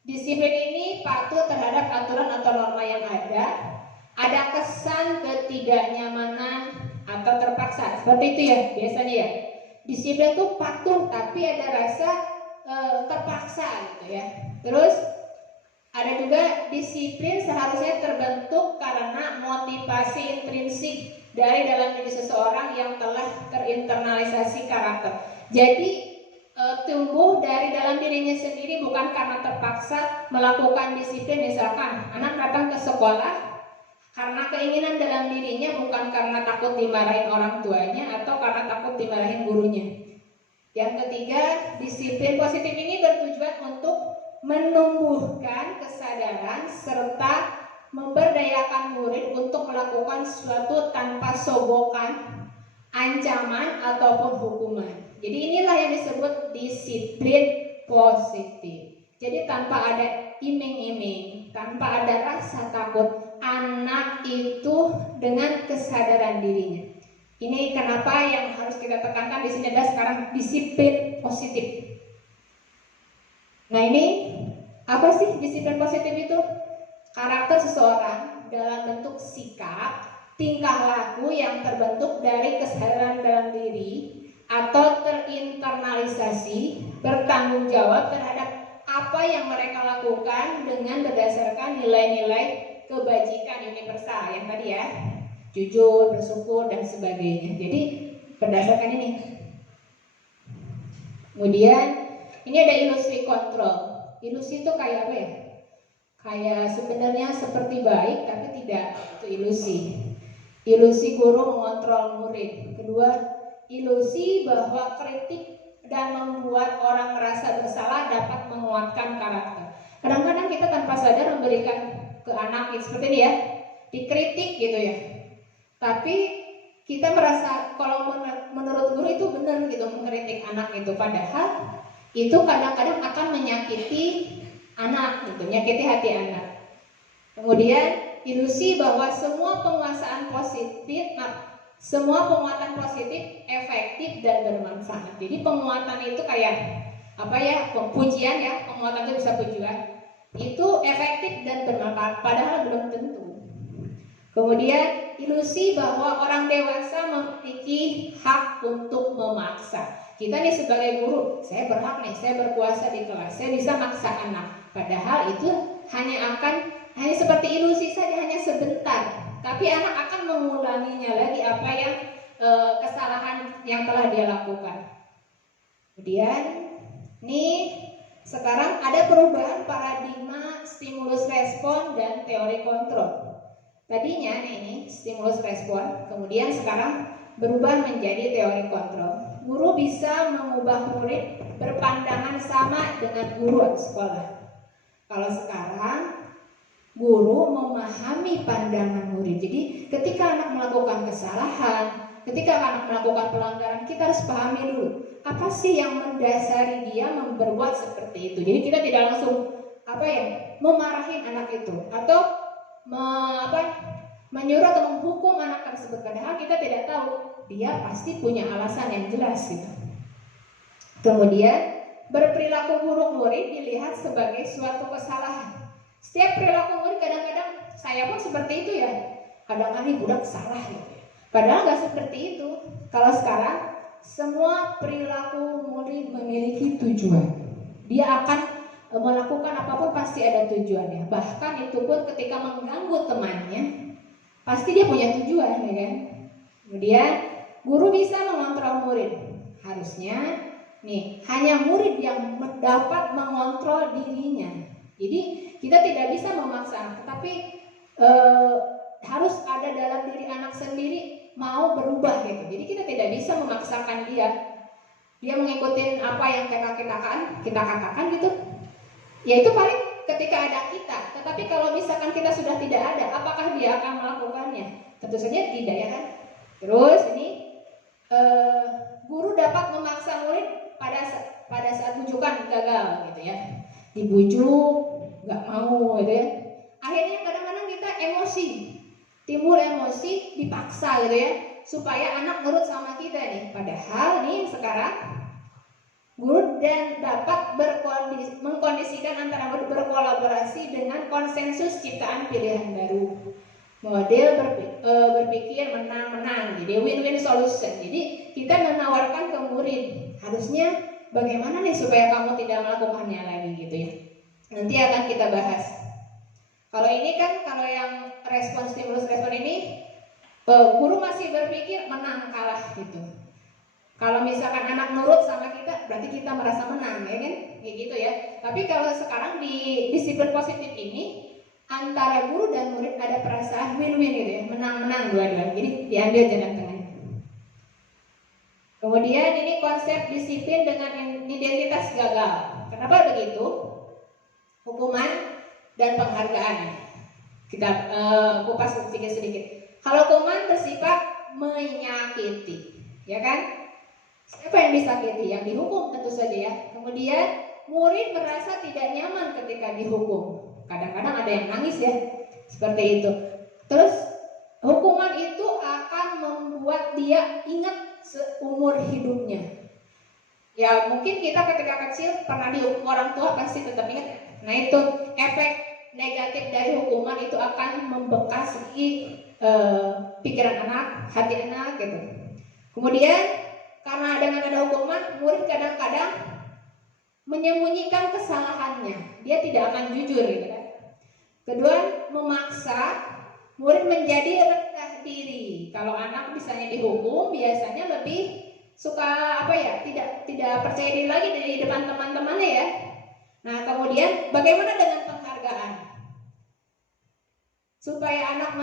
Disiplin ini patuh terhadap aturan atau norma yang ada kesan ketidaknyamanan atau terpaksa, seperti itu ya biasanya ya. Disiplin itu patuh tapi ada rasa terpaksa gitu ya. Terus ada juga disiplin seharusnya terbentuk karena motivasi intrinsik dari dalam diri seseorang yang telah terinternalisasi karakter. Jadi tumbuh dari dalam dirinya sendiri, bukan karena terpaksa melakukan disiplin. Misalkan anak datang ke sekolah karena keinginan dalam dirinya, bukan karena takut dimarahin orang tuanya atau karena takut dimarahin gurunya. Yang ketiga, disiplin positif ini bertujuan untuk menumbuhkan kesadaran serta memberdayakan murid untuk melakukan sesuatu tanpa sogokan, ancaman ataupun hukuman. Jadi inilah yang disebut disiplin positif. Jadi tanpa ada iming-iming, tanpa ada rasa takut, anak itu dengan kesadaran dirinya. Ini kenapa yang harus kita tekankan di sini adalah sekarang disiplin positif. Nah ini apa sih disiplin positif itu? Karakter seseorang dalam bentuk sikap, tingkah laku yang terbentuk dari kesadaran dalam diri atau terinternalisasi, bertanggung jawab terhadap apa yang mereka lakukan dengan berdasarkan nilai-nilai kebajikan universal yang tadi ya, jujur, bersyukur dan sebagainya. Jadi berdasarkan ini. Kemudian ini ada ilusi kontrol. Ilusi itu kayak apa ya? Kayak sebenarnya seperti baik tapi tidak, itu ilusi. Ilusi guru mengontrol murid. Kedua, ilusi bahwa kritik dan membuat orang merasa bersalah dapat menguatkan karakter. Kadang-kadang kita tanpa sadar memberikan ke anak seperti ini ya, dikritik gitu ya. Tapi kita merasa kalau menurut guru itu benar gitu mengkritik anak itu, padahal itu kadang-kadang akan menyakiti anak gitu, menyakiti hati anak. Kemudian ilusi bahwa semua penguasaan positif, semua penguatan positif efektif dan bermanfaat. Jadi penguatan itu kayak apa ya, pujian ya, penguatan itu bisa pujian, itu efektif dan bermanfaat, padahal belum tentu. Kemudian ilusi bahwa orang dewasa memiliki hak untuk memaksa. Kita nih sebagai guru, saya berhak nih, saya berkuasa di kelas, saya bisa maksa anak. Padahal itu hanya seperti ilusi saja, hanya sebentar. Tapi anak akan mengulanginya lagi apa yang kesalahan yang telah dia lakukan. Kemudian nih sekarang ada perubahan paradigma stimulus respon dan teori kontrol. Tadinya ini stimulus respon, kemudian sekarang berubah menjadi teori kontrol. Guru bisa mengubah murid berpandangan sama dengan guru atau sekolah. Kalau sekarang guru memahami pandangan murid. Jadi ketika anak melakukan kesalahan, ketika anak melakukan pelanggaran, kita harus pahami dulu apa sih yang mendasari dia berbuat seperti itu. Jadi kita tidak langsung memarahin anak itu atau menyuruh atau menghukum anak tersebut, padahal kita tidak tahu dia pasti punya alasan yang jelas gitu. Kemudian berperilaku buruk murid dilihat sebagai suatu kesalahan. Setiap perilaku murid kadang-kadang saya pun seperti itu ya. Kadang-kadang budak salah gitu. Padahal nggak seperti itu. Kalau sekarang semua perilaku murid memiliki tujuan. Dia akan melakukan apapun pasti ada tujuannya. Bahkan itu pun ketika mengganggu temannya, pasti dia punya tujuan, ya kan? Kemudian guru bisa mengontrol murid. Harusnya nih hanya murid yang dapat mengontrol dirinya. Jadi kita tidak bisa memaksa, tetapi harus ada dalam diri anak sendiri mau berubah gitu. Jadi kita tidak bisa memaksakan dia mengikuti apa yang kita katakan gitu. Ya itu paling ketika ada kita. Tetapi kalau misalkan kita sudah tidak ada, apakah dia akan melakukannya? Tentu saja tidak, ya kan? Terus ini guru dapat memaksa murid pada saat bujukan gagal gitu ya. Dibujuk nggak mau gitu ya. Akhirnya kadang-kadang kita emosi, timbul emosi, dipaksa gitu ya, supaya anak nurut sama kita nih. Padahal nih sekarang Guru dan dapat mengkondisikan antara berkolaborasi dengan konsensus ciptaan pilihan baru. Model berpikir menang-menang, jadi win-win solution. Jadi kita menawarkan ke murid, harusnya bagaimana nih supaya kamu tidak melakukannya lagi gitu ya. Nanti akan kita bahas. Kalau ini kan, kalau yang respon stimulus respon ini, guru masih berpikir menang kalah gitu. Kalau misalkan anak nurut sama kita, berarti kita merasa menang, ya kan? Kayak gitu ya. Tapi kalau sekarang di disiplin positif ini, antara guru dan murid ada perasaan win-win gitu ya, menang-menang dua-dua. Jadi diambil jalan tengah. Kemudian ini konsep disiplin dengan identitas gagal. Kenapa begitu? Hukuman dan penghargaan. Kita kupas sedikit-sedikit. Kalau hukuman bersifat menyakiti, ya kan? Siapa yang disakiti? Yang dihukum tentu saja ya. Kemudian murid merasa tidak nyaman ketika dihukum. Kadang-kadang ada yang nangis ya, seperti itu. Terus hukuman itu akan membuat dia ingat seumur hidupnya. Ya mungkin kita ketika kecil pernah dihukum orang tua pasti tetap ingat. Nah itu efek negatif dari hukuman itu akan membekas di pikiran anak, hati anak gitu. Kemudian karena dengan ada hukuman, murid kadang-kadang menyembunyikan kesalahannya. Dia tidak akan jujur gitu kan. Kedua, memaksa murid menjadi rendah diri. Kalau anak misalnya dihukum, biasanya lebih suka tidak percaya diri lagi di depan teman-temannya ya. Nah, kemudian bagaimana dengan penghargaan? Supaya anak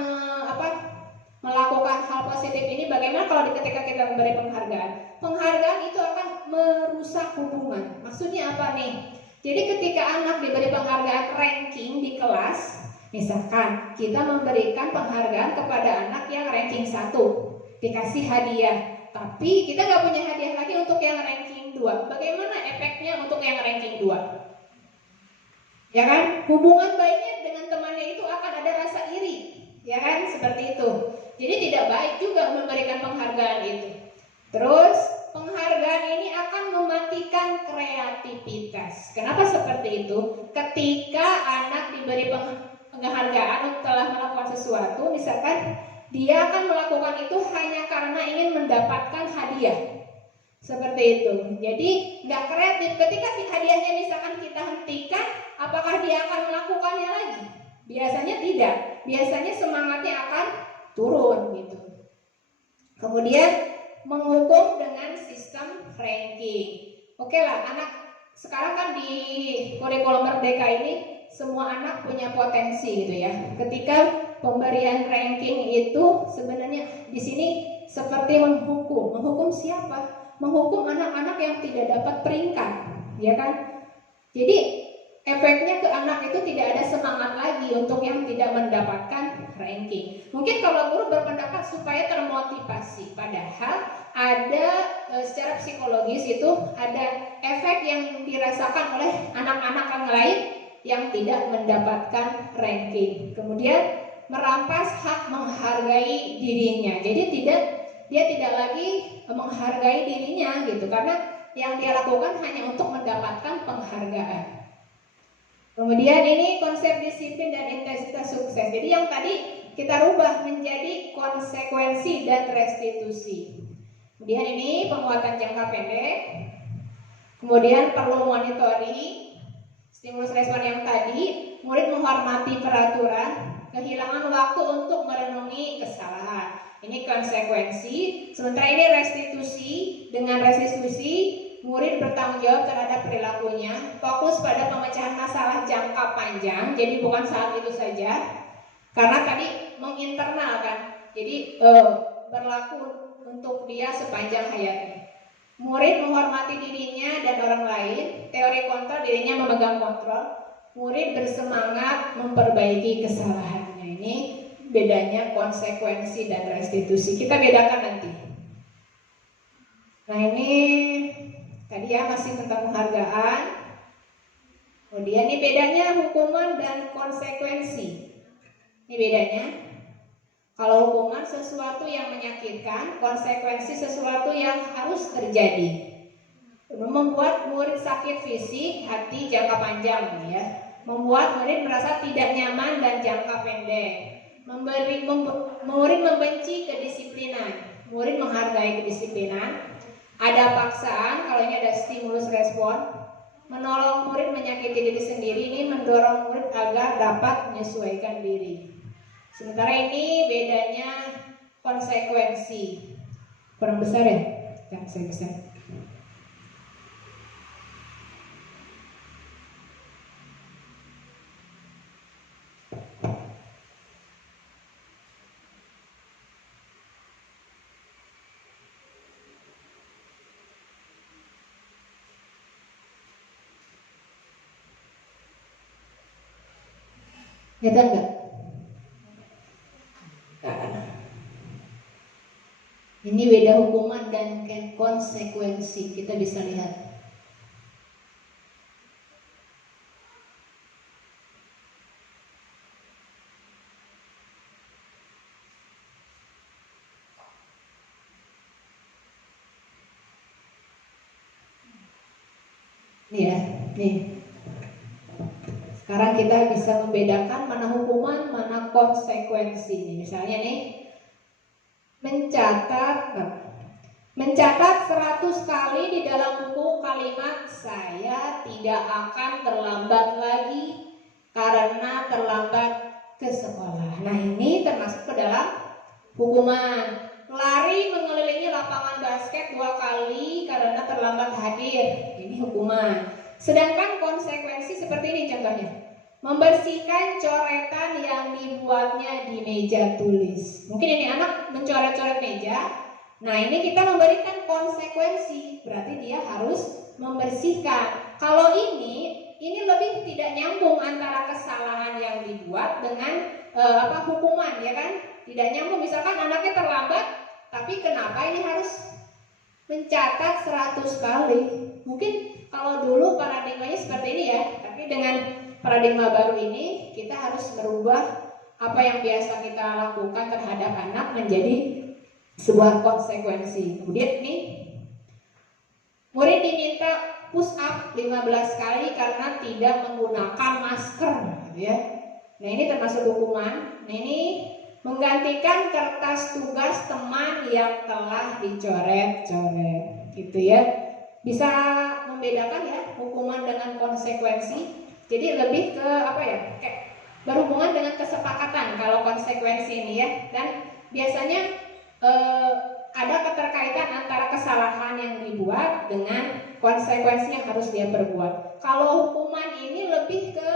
melakukan hal positif ini, bagaimana kalau ketika kita memberi penghargaan? Penghargaan itu akan merusak hubungan. Maksudnya apa nih? Jadi ketika anak diberi penghargaan ranking di kelas, misalkan kita memberikan penghargaan kepada anak yang ranking 1, dikasih hadiah, tapi kita nggak punya hadiah lagi untuk yang ranking 2. Bagaimana efeknya untuk yang ranking 2? Ya kan? Hubungan baiknya dengan temannya itu akan ada rasa iri. Ya kan? Seperti itu. Jadi tidak baik juga memberikan penghargaan itu. Terus penghargaan ini akan mematikan kreativitas. Kenapa seperti itu? Ketika anak diberi penghargaan telah melakukan sesuatu, misalkan dia akan melakukan itu hanya karena ingin mendapatkan hadiah. Seperti itu. Jadi nggak kreatif. Ketika hadiahnya misalkan kita hentikan, apakah dia akan melakukannya lagi? Biasanya tidak. Biasanya semangatnya akan turun gitu. Kemudian menghukum dengan sistem ranking. Oke lah, anak sekarang kan di kurikulum Merdeka ini semua anak punya potensi gitu ya. Ketika pemberian ranking itu sebenarnya di sini seperti menghukum. Menghukum siapa? Menghukum anak-anak yang tidak dapat peringkat, ya kan? Jadi efeknya ke anak itu tidak ada semangat lagi untuk yang tidak mendapatkan ranking. Mungkin kalau guru berpendapat supaya termotivasi, padahal ada secara psikologis itu ada efek yang dirasakan oleh anak-anak yang lain yang tidak mendapatkan ranking. Kemudian merampas hak menghargai dirinya. Jadi dia tidak lagi menghargai dirinya gitu, karena yang dia lakukan hanya untuk mendapatkan penghargaan. Kemudian ini konsep disiplin dan intensitas sukses. Jadi yang tadi kita rubah menjadi konsekuensi dan restitusi. Kemudian ini penguatan jangka pendek. Kemudian perlu monitoring. Stimulus respon yang tadi, murid menghormati peraturan, kehilangan waktu untuk merenungi kesalahan. Ini konsekuensi. Sementara ini restitusi. Dengan restitusi, murid bertanggung jawab terhadap perilakunya, fokus pada pemecahan masalah jangka panjang, jadi bukan saat itu saja. Karena tadi menginternal kan, jadi berlaku untuk dia sepanjang hayatnya. Murid menghormati dirinya dan orang lain, teori kontrol, dirinya memegang kontrol. Murid bersemangat memperbaiki kesalahannya. Ini bedanya konsekuensi dan restitusi. Kita bedakan nanti. Nah ini tadi ya masih tentang penghargaan. Kemudian ini bedanya hukuman dan konsekuensi. Ini bedanya. Kalau hukuman sesuatu yang menyakitkan, konsekuensi sesuatu yang harus terjadi. membuat murid sakit fisik, hati jangka panjang ya. Membuat murid merasa tidak nyaman dan jangka pendek. Murid membenci kedisiplinan. Murid menghargai kedisiplinan. Ada paksaan, kalau ini ada stimulus respon. Menolong murid menyakiti diri sendiri, ini mendorong murid agar dapat menyesuaikan diri. Sementara ini bedanya konsekuensi. Kurang besar ya? Yang saya besar. Kelihatan nggak? Ini beda hukuman dan konsekuensi, kita bisa lihat. Nih ya, nih. Sekarang kita bisa membedakan mana hukuman, mana konsekuensi. Misalnya nih, mencatat 100 kali di dalam buku kalimat saya tidak akan terlambat lagi karena terlambat ke sekolah. Nah, ini termasuk ke dalam hukuman. Lari mengelilingi lapangan basket 2 kali karena terlambat hadir. Ini hukuman. Sedangkan konsekuensi seperti ini contohnya. Membersihkan coretan yang dibuatnya di meja tulis. Mungkin ini anak mencoret-coret meja. Nah, ini kita memberikan konsekuensi. Berarti dia harus membersihkan. Kalau ini lebih tidak nyambung antara kesalahan yang dibuat dengan hukuman, ya kan? Tidak nyambung. Misalkan anaknya terlambat, tapi kenapa ini harus mencatat 100 kali? Mungkin kalau dulu paradigmanya seperti ini ya, tapi dengan paradigma baru ini kita harus merubah apa yang biasa kita lakukan terhadap anak menjadi sebuah konsekuensi. Kemudian nih, murid diminta push up 15 kali karena tidak menggunakan masker, gitu ya. Nah, ini termasuk hukuman. Nah, ini menggantikan kertas tugas teman yang telah dicoret-coret, gitu ya. Bisa membedakan ya hukuman dengan konsekuensi. Jadi lebih ke kayak berhubungan dengan kesepakatan kalau konsekuensi ini ya. Dan biasanya ada keterkaitan antara kesalahan yang dibuat dengan konsekuensi yang harus dia perbuat. Kalau hukuman ini lebih ke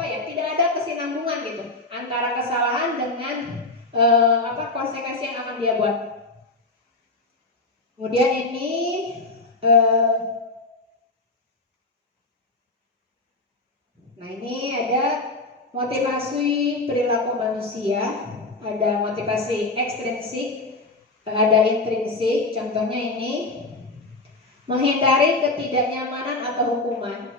tidak ada kesinambungan gitu antara kesalahan dengan konsekuensi yang akan dia buat. Kemudian ini nah, ini ada motivasi perilaku manusia, ada motivasi ekstrinsik, ada intrinsik. Contohnya ini menghindari ketidaknyamanan atau hukuman.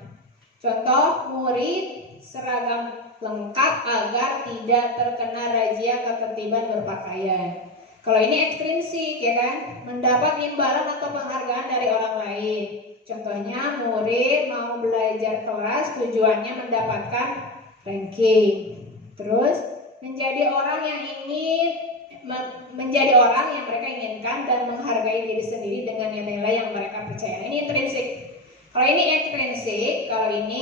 Contoh, murid seragam lengkap agar tidak terkena razia ketertiban berpakaian. Kalau ini ekstrinsik, ya kan, mendapat imbalan atau penghargaan dari orang lain. Contohnya, murid mau belajar kelas tujuannya mendapatkan ranking. Terus menjadi orang yang mereka inginkan dan menghargai diri sendiri dengan nilai-nilai yang mereka percaya. Ini intrinsik. Kalau ini ekstrinsik, kalau ini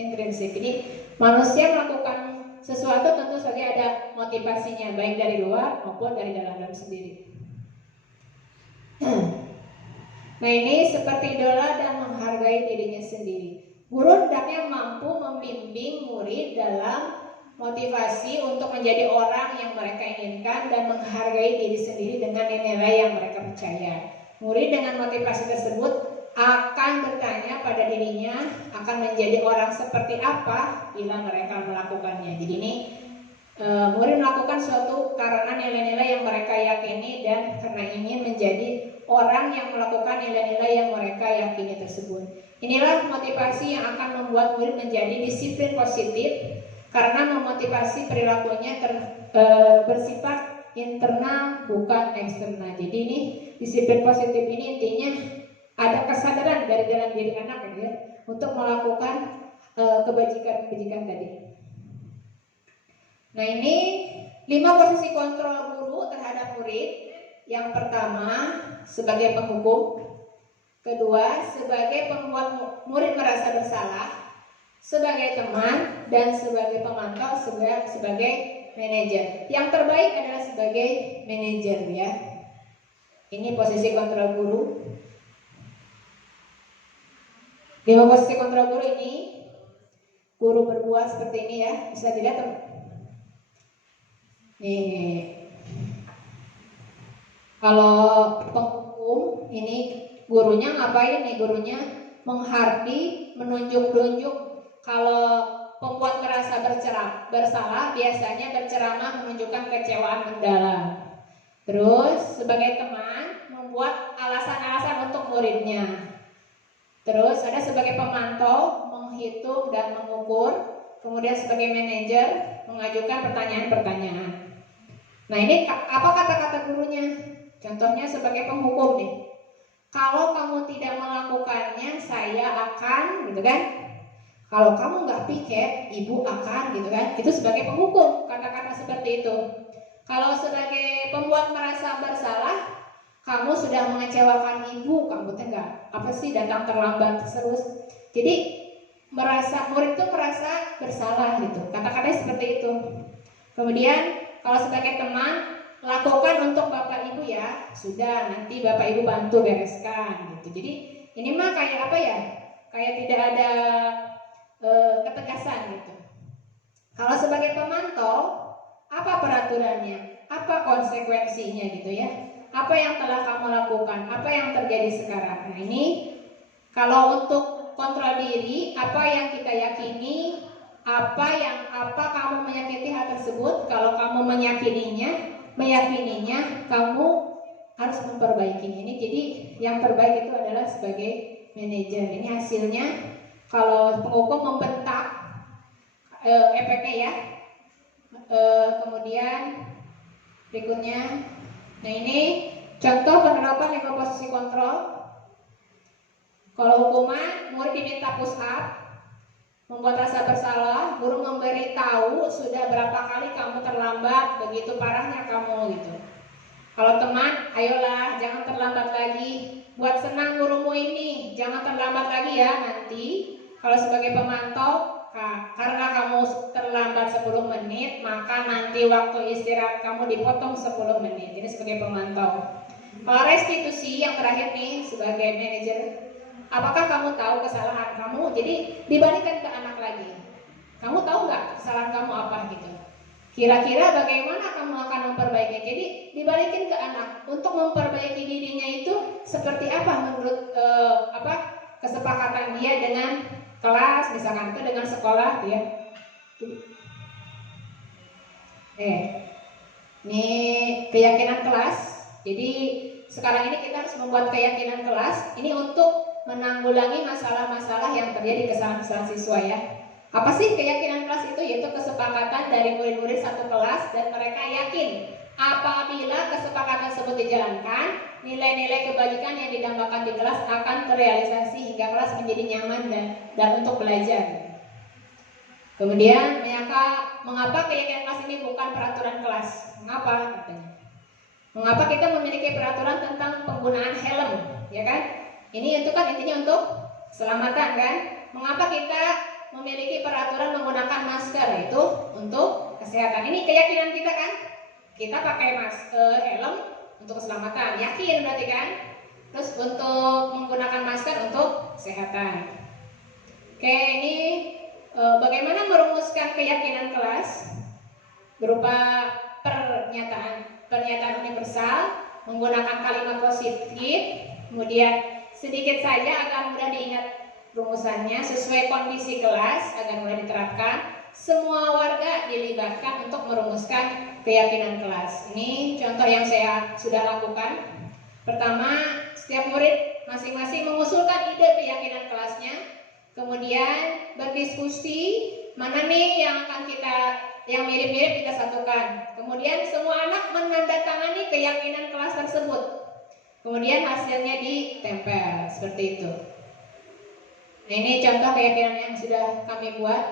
intrinsik. Ini manusia melakukan sesuatu tentu saja ada motivasinya, baik dari luar maupun dari dalam sendiri. Nah, ini seperti idola dan menghargai dirinya sendiri. Guru hendaknya mampu membimbing murid dalam motivasi untuk menjadi orang yang mereka inginkan dan menghargai diri sendiri dengan nilai yang mereka percaya. Murid dengan motivasi tersebut akan bertanya pada dirinya akan menjadi orang seperti apa bila mereka melakukannya. Jadi ini murid melakukan suatu karena nilai-nilai yang mereka yakini dan karena ingin menjadi orang yang melakukan nilai-nilai yang mereka yakini tersebut. Inilah motivasi yang akan membuat murid menjadi disiplin positif karena memotivasi perilakunya bersifat internal bukan eksternal. Jadi ini disiplin positif ini intinya ada kesadaran dari dalam diri anak gitu ya, untuk melakukan kebajikan-kebajikan tadi. Nah, ini 5 posisi kontrol guru terhadap murid. Yang pertama, sebagai penghukum. Kedua, sebagai pembuat murid merasa bersalah. Sebagai teman, dan sebagai pemantau, sebagai manajer. Yang terbaik adalah sebagai manajer ya. Ini posisi kontrol guru. 5 posisi kontrol guru ini, guru berbuat seperti ini ya, bisa dilihat teman. Nih, kalau penghukum ini gurunya ngapain nih? Gurunya menghardi, menunjuk-nunjuk. Kalau pembuat merasa bersalah, biasanya berceramah menunjukkan kecewaan mendalam. Terus sebagai teman membuat alasan-alasan untuk muridnya. Terus ada sebagai pemantau, menghitung dan mengukur. Kemudian sebagai manajer mengajukan pertanyaan-pertanyaan. Nah, ini apa kata-kata gurunya? Contohnya sebagai penghukum nih. Kalau kamu tidak melakukannya, saya akan, gitu kan? Kalau kamu nggak piket, ibu akan, gitu kan? Itu sebagai penghukum, kata-kata seperti itu. Kalau sebagai pembuat merasa bersalah, kamu sudah mengecewakan ibu, kamu enggak apa sih datang terlambat terus. Jadi murid itu merasa bersalah gitu. Kata-katanya seperti itu. Kemudian kalau sebagai teman, lakukan untuk bapak ibu ya, sudah nanti bapak ibu bantu bereskan gitu. Jadi ini mah kayak apa ya? Kayak tidak ada ketegasan gitu. Kalau sebagai pemantau, apa peraturannya? Apa konsekuensinya gitu ya? Apa yang telah kamu lakukan? Apa yang terjadi sekarang? Nah, ini kalau untuk kontrol diri, apa yang kita yakini, apa kamu menyakiti hal tersebut? Kalau kamu meyakininya, kamu harus memperbaiki ini. Jadi yang terbaik itu adalah sebagai manajer. Ini hasilnya. Kalau penghukum membentak efeknya ya. Kemudian berikutnya, nah ini contoh penerapan 5 posisi kontrol. Kalau hukuman, murid diminta push up, membuat rasa bersalah, guru memberi tahu sudah berapa kali kamu terlambat, begitu parahnya kamu gitu. Kalau teman, ayolah jangan terlambat lagi, buat senang gurumu ini, jangan terlambat lagi ya nanti. Kalau sebagai pemantau, karena kamu terlambat 10 menit, maka nanti waktu istirahat kamu dipotong 10 menit. Ini sebagai pemantau. Kalau restitusi yang terakhir nih sebagai manajer, apakah kamu tahu kesalahan kamu? Jadi dibalikkan ke anak lagi. Kamu tahu nggak kesalahan kamu apa gitu? Kira-kira bagaimana kamu akan memperbaikinya? Jadi dibalikin ke anak untuk memperbaiki dirinya itu seperti apa menurut kesepakatan dia dengan kelas, misalkan itu dengan sekolah ya. Ini keyakinan kelas. Jadi sekarang ini kita harus membuat keyakinan kelas. Ini untuk menanggulangi masalah-masalah yang terjadi kesalahan-kesalahan siswa ya. Apa sih keyakinan kelas itu? Yaitu kesepakatan dari murid-murid satu kelas dan mereka yakin apabila kesepakatan tersebut dijalankan, nilai-nilai kebajikan yang didambakan di kelas akan terrealisasi hingga kelas menjadi nyaman dan untuk belajar. Kemudian mengapa keyakinan kelas ini bukan peraturan kelas? Mengapa katanya? Mengapa kita memiliki peraturan tentang penggunaan helm, ya kan? Ini itu kan intinya untuk keselamatan kan? Mengapa kita memiliki peraturan menggunakan masker? Itu untuk kesehatan. Ini keyakinan kita kan? Kita pakai helm untuk keselamatan, yakin berarti kan? Terus untuk menggunakan masker untuk kesehatan. Oke, ini bagaimana merumuskan keyakinan kelas? Berupa pernyataan universal, menggunakan kalimat positif, kemudian sedikit saja agar mudah diingat rumusannya, sesuai kondisi kelas agar mudah diterapkan. Semua warga dilibatkan untuk merumuskan keyakinan kelas. Ini contoh yang saya sudah lakukan. Pertama, setiap murid masing-masing mengusulkan ide keyakinan kelasnya. Kemudian berdiskusi mana nih yang mirip-mirip kita satukan. Kemudian semua anak menandatangani keyakinan kelas tersebut. Kemudian hasilnya ditempel seperti itu. Nah, ini contoh keyakinan yang sudah kami buat.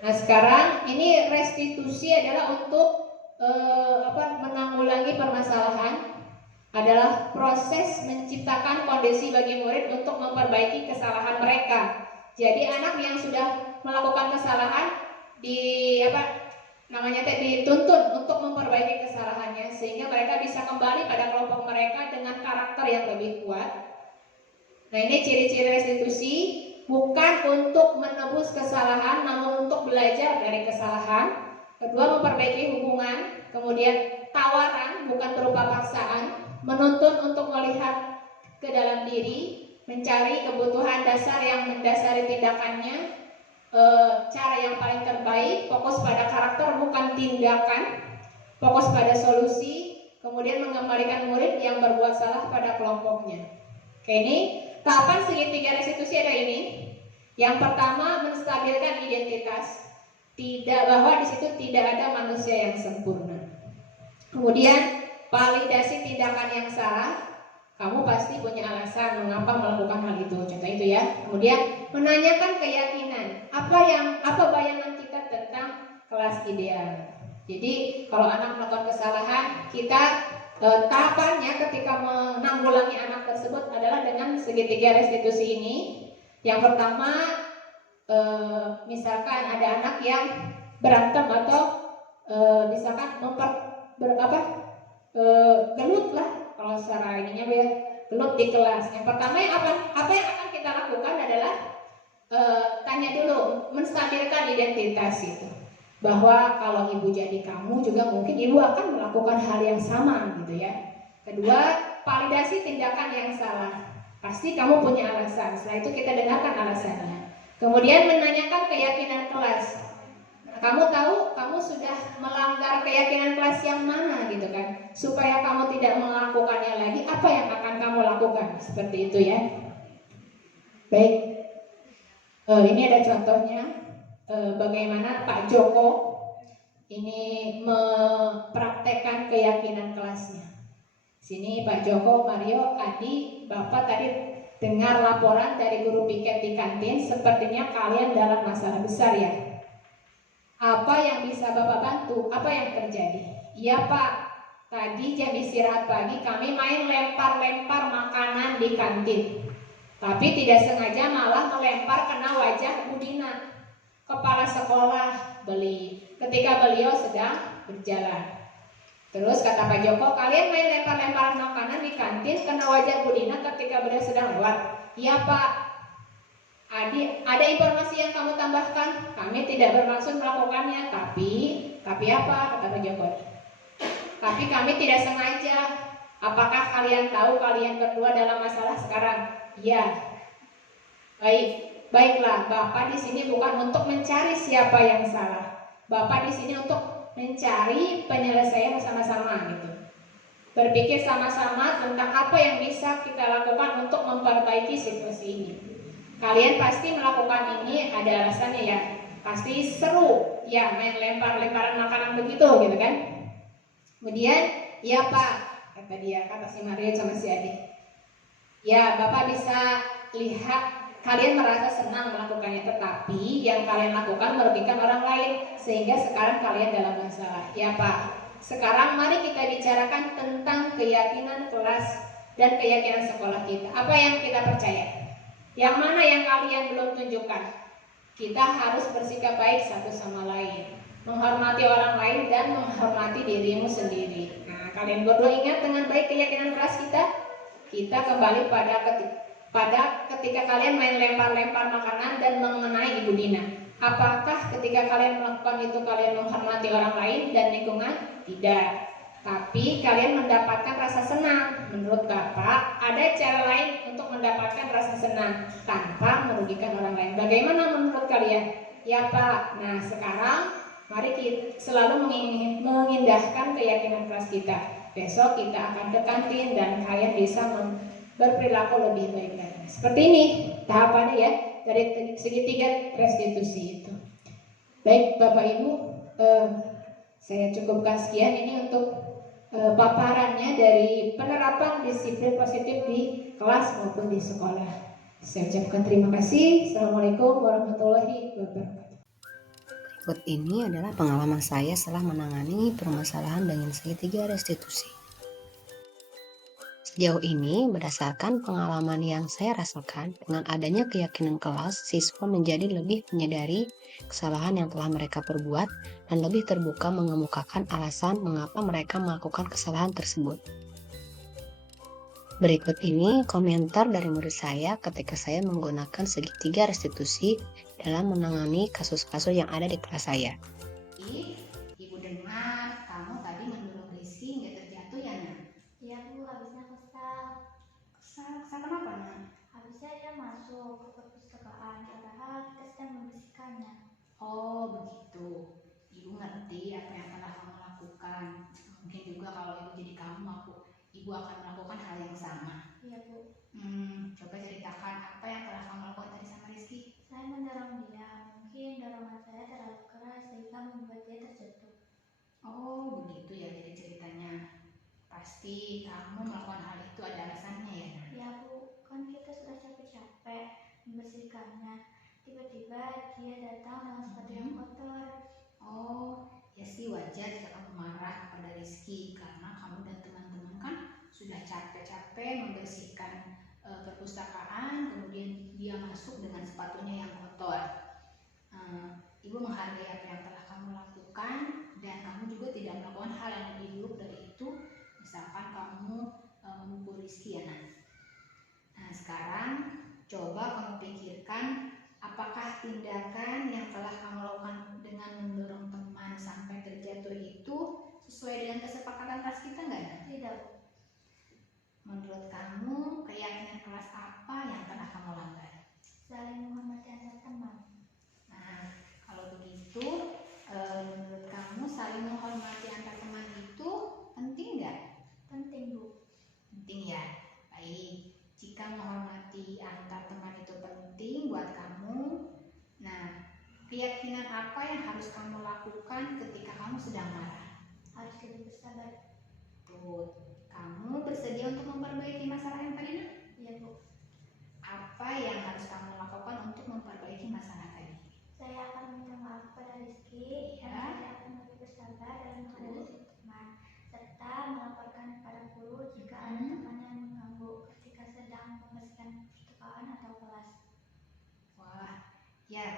Nah, sekarang ini restitusi adalah untuk menanggulangi permasalahan, adalah proses menciptakan kondisi bagi murid untuk memperbaiki kesalahan mereka. Jadi anak yang sudah melakukan kesalahan dituntut untuk memperbaiki kesalahannya sehingga mereka bisa kembali pada kelompok mereka dengan karakter yang lebih kuat. Nah, ini ciri-ciri restitusi, bukan untuk menebus kesalahan namun untuk belajar dari kesalahan. Kedua, memperbaiki hubungan. Kemudian tawaran, bukan berupa paksaan. Menuntun untuk melihat ke dalam diri, mencari kebutuhan dasar yang mendasari tindakannya. Cara yang paling terbaik, fokus pada karakter bukan tindakan, fokus pada solusi, kemudian mengembalikan murid yang berbuat salah pada kelompoknya. Oke, ini tahapan segitiga restitusi ada ini. Yang pertama, menstabilkan identitas, bahwa di situ tidak ada manusia yang sempurna. Kemudian validasi tindakan yang salah. Kamu pasti punya alasan mengapa melakukan hal itu, contoh itu ya. Kemudian menanyakan keyakinan, apa bayangan kita tentang kelas ideal. Jadi kalau anak melakukan kesalahan, kita tahapannya ketika menanggulangi anak tersebut adalah dengan segitiga restitusi ini. Yang pertama, misalkan ada anak yang berantem atau misalkan gelut lah, kalau secara ininya ya, gelut di kelas. Yang pertama apa yang akan kita lakukan adalah tanya dulu, menstabilkan identitas itu, bahwa kalau ibu jadi kamu juga mungkin ibu akan melakukan hal yang sama gitu ya. Kedua, validasi tindakan yang salah, pasti kamu punya alasan. Setelah itu kita dengarkan alasannya. Kemudian menanyakan keyakinan kelas. Kamu tahu kamu sudah melanggar keyakinan kelas yang mana gitu kan, supaya kamu tidak melakukannya lagi, apa yang akan kamu lakukan, seperti itu ya. Baik, ini ada contohnya bagaimana Pak Joko ini mempraktekkan keyakinan kelasnya. Sini Pak Joko, Mario, Adi, Bapak tadi dengar laporan dari guru piket di kantin, sepertinya kalian dalam masalah besar ya. Apa yang bisa Bapak bantu? Apa yang terjadi? Iya Pak, tadi jam istirahat pagi kami main lempar-lempar makanan di kantin. Tapi tidak sengaja malah melempar kena wajah Bu Dina, kepala sekolah ketika beliau sedang berjalan. Terus kata Pak Joko, kalian main lempar-lemparan makanan di kantin kena wajah Bu Dina ketika beliau sedang lewat. Iya Pak. Adi, ada informasi yang kamu tambahkan? Kami tidak bermaksud melakukannya, tapi apa? Kata Pak Joko. Tapi kami tidak sengaja. Apakah kalian tahu kalian berdua dalam masalah sekarang? Iya. Baiklah. Bapak di sini bukan untuk mencari siapa yang salah. Bapak di sini untuk mencari penyelesaian bersama-sama gitu. Berpikir sama-sama tentang apa yang bisa kita lakukan untuk memperbaiki situasi ini. Kalian pasti melakukan ini ada alasannya ya. Pasti seru ya main lempar-lemparan makanan begitu gitu kan. Kemudian, ya Pak, kata si Mario sama si Adi. Ya, Bapak bisa lihat kalian merasa senang melakukannya, tetapi yang kalian lakukan merugikan orang lain sehingga sekarang kalian dalam masalah. Ya Pak, sekarang mari kita bicarakan tentang keyakinan kelas dan keyakinan sekolah kita. Apa yang kita percaya? Yang mana yang kalian belum tunjukkan? Kita harus bersikap baik satu sama lain, menghormati orang lain dan menghormati dirimu sendiri. Nah, kalian berdua ingat dengan baik keyakinan kelas kita? Kita kembali pada ketika kalian main lempar-lempar makanan dan mengenai Ibu Dina. Apakah ketika kalian melakukan itu kalian menghormati orang lain dan lingkungan? Tidak. Tapi kalian mendapatkan rasa senang. Menurut Bapak, ada cara lain untuk mendapatkan rasa senang tanpa merugikan orang lain. Bagaimana menurut kalian? Ya Pak. Nah sekarang mari kita selalu mengindahkan keyakinan kelas kita. Besok kita akan ke kantin dan kalian bisa berperilaku lebih baik lagi. Seperti ini tahapannya ya, dari segitiga restitusi itu. Baik Bapak Ibu, saya cukupkan sekian ini untuk paparannya dari penerapan disiplin positif di kelas maupun di sekolah. Saya ucapkan terima kasih. Assalamualaikum warahmatullahi wabarakatuh. Berikut ini adalah pengalaman saya setelah menangani permasalahan dengan segitiga restitusi. Sejauh ini, berdasarkan pengalaman yang saya rasakan, dengan adanya keyakinan kelas, siswa menjadi lebih menyadari kesalahan yang telah mereka perbuat dan lebih terbuka mengemukakan alasan mengapa mereka melakukan kesalahan tersebut. Berikut ini komentar dari murid saya ketika saya menggunakan segitiga restitusi dalam menangani kasus-kasus yang ada di kelas saya. Ibu dengar kamu tadi mendorong Rizky nggak terjatuh ya, Nak? Iya Bu, habisnya kesal. Kesal kenapa, Nak? Habisnya dia masuk ke perpustakaan, padahal kita sedang membersihkannya. Oh begitu. Ibu ngerti apa yang telah kamu lakukan. Mungkin juga kalau ibu jadi kamu, ibu akan melakukan hal yang sama. Iya Bu. Coba ceritakan apa yang telah kamu lakukan tadi sama Rizky. Saya mendorong dia, mungkin dorongan saya terlalu keras sehingga membuat dia terjatuh. Oh begitu ya jadi ceritanya. Pasti kamu melakukan hal itu ada alasannya ya, Nak? Iya Bu, kan kita sudah capek-capek membersihkannya. Tiba-tiba dia datang dengan sepatu yang kotor. Oh, ya sih wajar jika kamu marah kepada Rizky karena kamu dan teman-teman kan sudah capek-capek membersihkan perpustakaan, kemudian dia masuk dengan sepatunya yang kotor. Ibu menghargai apa yang telah kamu lakukan dan kamu juga tidak melakukan hal yang lebih buruk dari itu. Misalkan kamu memukul Rizky ya, Nak. Nah sekarang coba kamu pikirkan apakah tindakan yang telah kamu lakukan dengan mendorong teman sampai terjatuh itu sesuai dengan kesepakatan kelas kita nggak, Nak? Tidak Bu. Menurut kamu keyakinan kelas apa yang telah kamu langgar? Saling menghormati antar teman. Nah kalau begitu menurut kamu saling menghormati antar teman itu penting nggak? Penting Bu. Penting ya. Baik, jika menghormati antar teman itu penting buat kamu, nah keyakinan apa yang harus kamu lakukan ketika kamu sedang marah? Harus lebih bersabar. Tuh, kamu bersedia untuk memperbaiki masalah yang tadi, Nak? Iya Bu. Apa yang harus kamu lakukan untuk memperbaiki masalah tadi? Saya akan minta maaf kepada Rizky dan saya akan lebih bersabar dalam menghadapi teman, serta melaporkan kepada guru jika ada teman yang mengganggu ketika sedang membersihkan perpustakaan atau kelas. Wah, ya,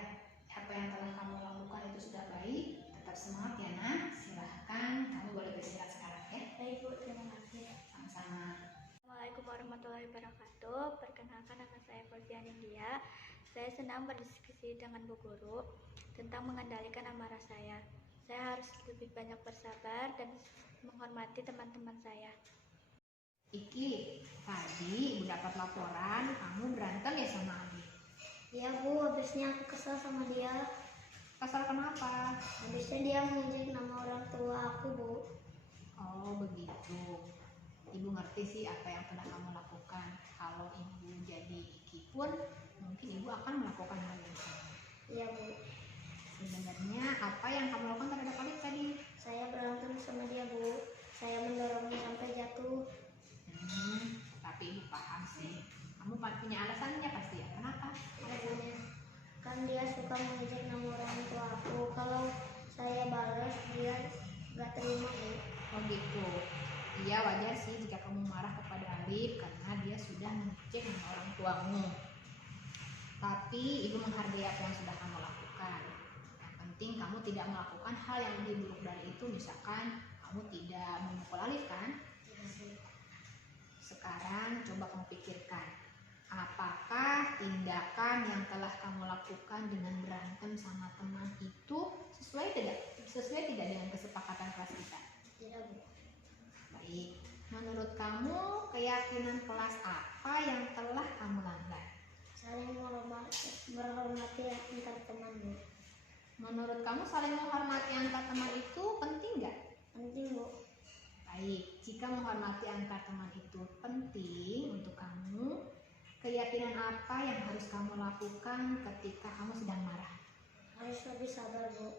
apa yang telah kamu lakukan itu sudah baik. Tetap semangat ya, Nak. Silahkan, kamu boleh beristirahat sekarang ya. Baik Bu, terima kasih. Sama-sama. Assalamualaikum warahmatullahi wabarakatuh. Perkenalkan, nama saya Fauzian India. Saya senang berdiskusi dengan Bu Guru tentang mengendalikan amarah saya. Saya harus lebih banyak bersabar dan menghormati teman-teman saya. Iki, tadi Ibu dapat laporan kamu berantem ya sama Abi. Iya Bu, habisnya aku kesal sama dia. Kesal kenapa? Habisnya dia menginjak nama orang tua aku Bu. Oh begitu. Ibu ngerti sih apa yang telah kamu lakukan. Kalau Ibu jadi Iki pun mungkin Ibu akan melakukan hal yang sama. Iya Bu. Sebenarnya apa yang kamu lakukan terhadap Alif tadi? Saya berantem sama dia Bu. Saya mendorongnya sampai jatuh. Tapi Ibu paham sih. Kamu punya alasannya pasti ya. Kenapa? Alasannya kan dia suka menginjak nama orang tua aku. Kalau saya balas dia gak terima Bu. Oh gitu. Iya wajar sih jika kamu marah kepada Alif karena dia sudah mengejek nama orang tuamu. Tapi Ibu menghargai apa yang sudah kamu lakukan. Yang penting kamu tidak melakukan hal yang lebih buruk dari itu. Misalkan kamu tidak memukul Alif kan? Sekarang coba kamu pikirkan, apakah tindakan yang telah kamu lakukan dengan berantem sama teman itu sesuai tidak dengan kesepakatan kelas kita? Tidak Bu. Baik, menurut kamu keyakinan kelas apa yang telah kamu langgar? Saling menghormati antar teman Bu. Menurut kamu saling menghormati antar teman itu penting nggak? Penting Bu. Baik, jika menghormati antar teman itu penting untuk kamu, keyakinan apa yang harus kamu lakukan ketika kamu sedang marah? Harus lebih sabar Bu.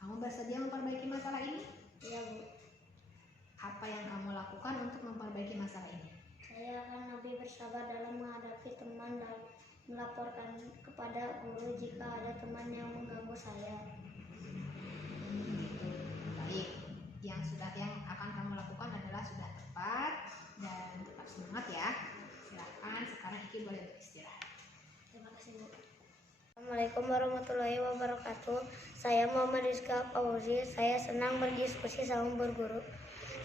Kamu bersedia memperbaiki masalah ini? Iya Bu. Apa yang lakukan untuk memperbaiki masalah ini? Saya akan lebih bersabar dalam menghadapi teman dan melaporkan kepada guru jika ada teman yang mengganggu saya. Gitu. Baik, yang akan kamu lakukan adalah sudah tepat dan tetap semangat ya. Silakan sekarang Iki boleh beristirahat. Terima kasih, Bu. Assalamualaikum warahmatullahi wabarakatuh. Saya Muhammad Rizka Fauzi. Saya senang berdiskusi sama berguru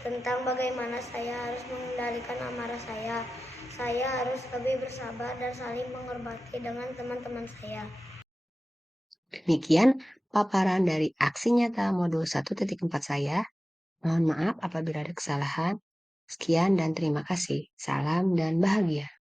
tentang bagaimana saya harus mengendalikan amarah saya. Saya harus lebih bersabar dan saling menghormati dengan teman-teman saya. Demikian paparan dari aksi nyata modul 1.4 saya. Mohon maaf apabila ada kesalahan. Sekian dan terima kasih. Salam dan bahagia.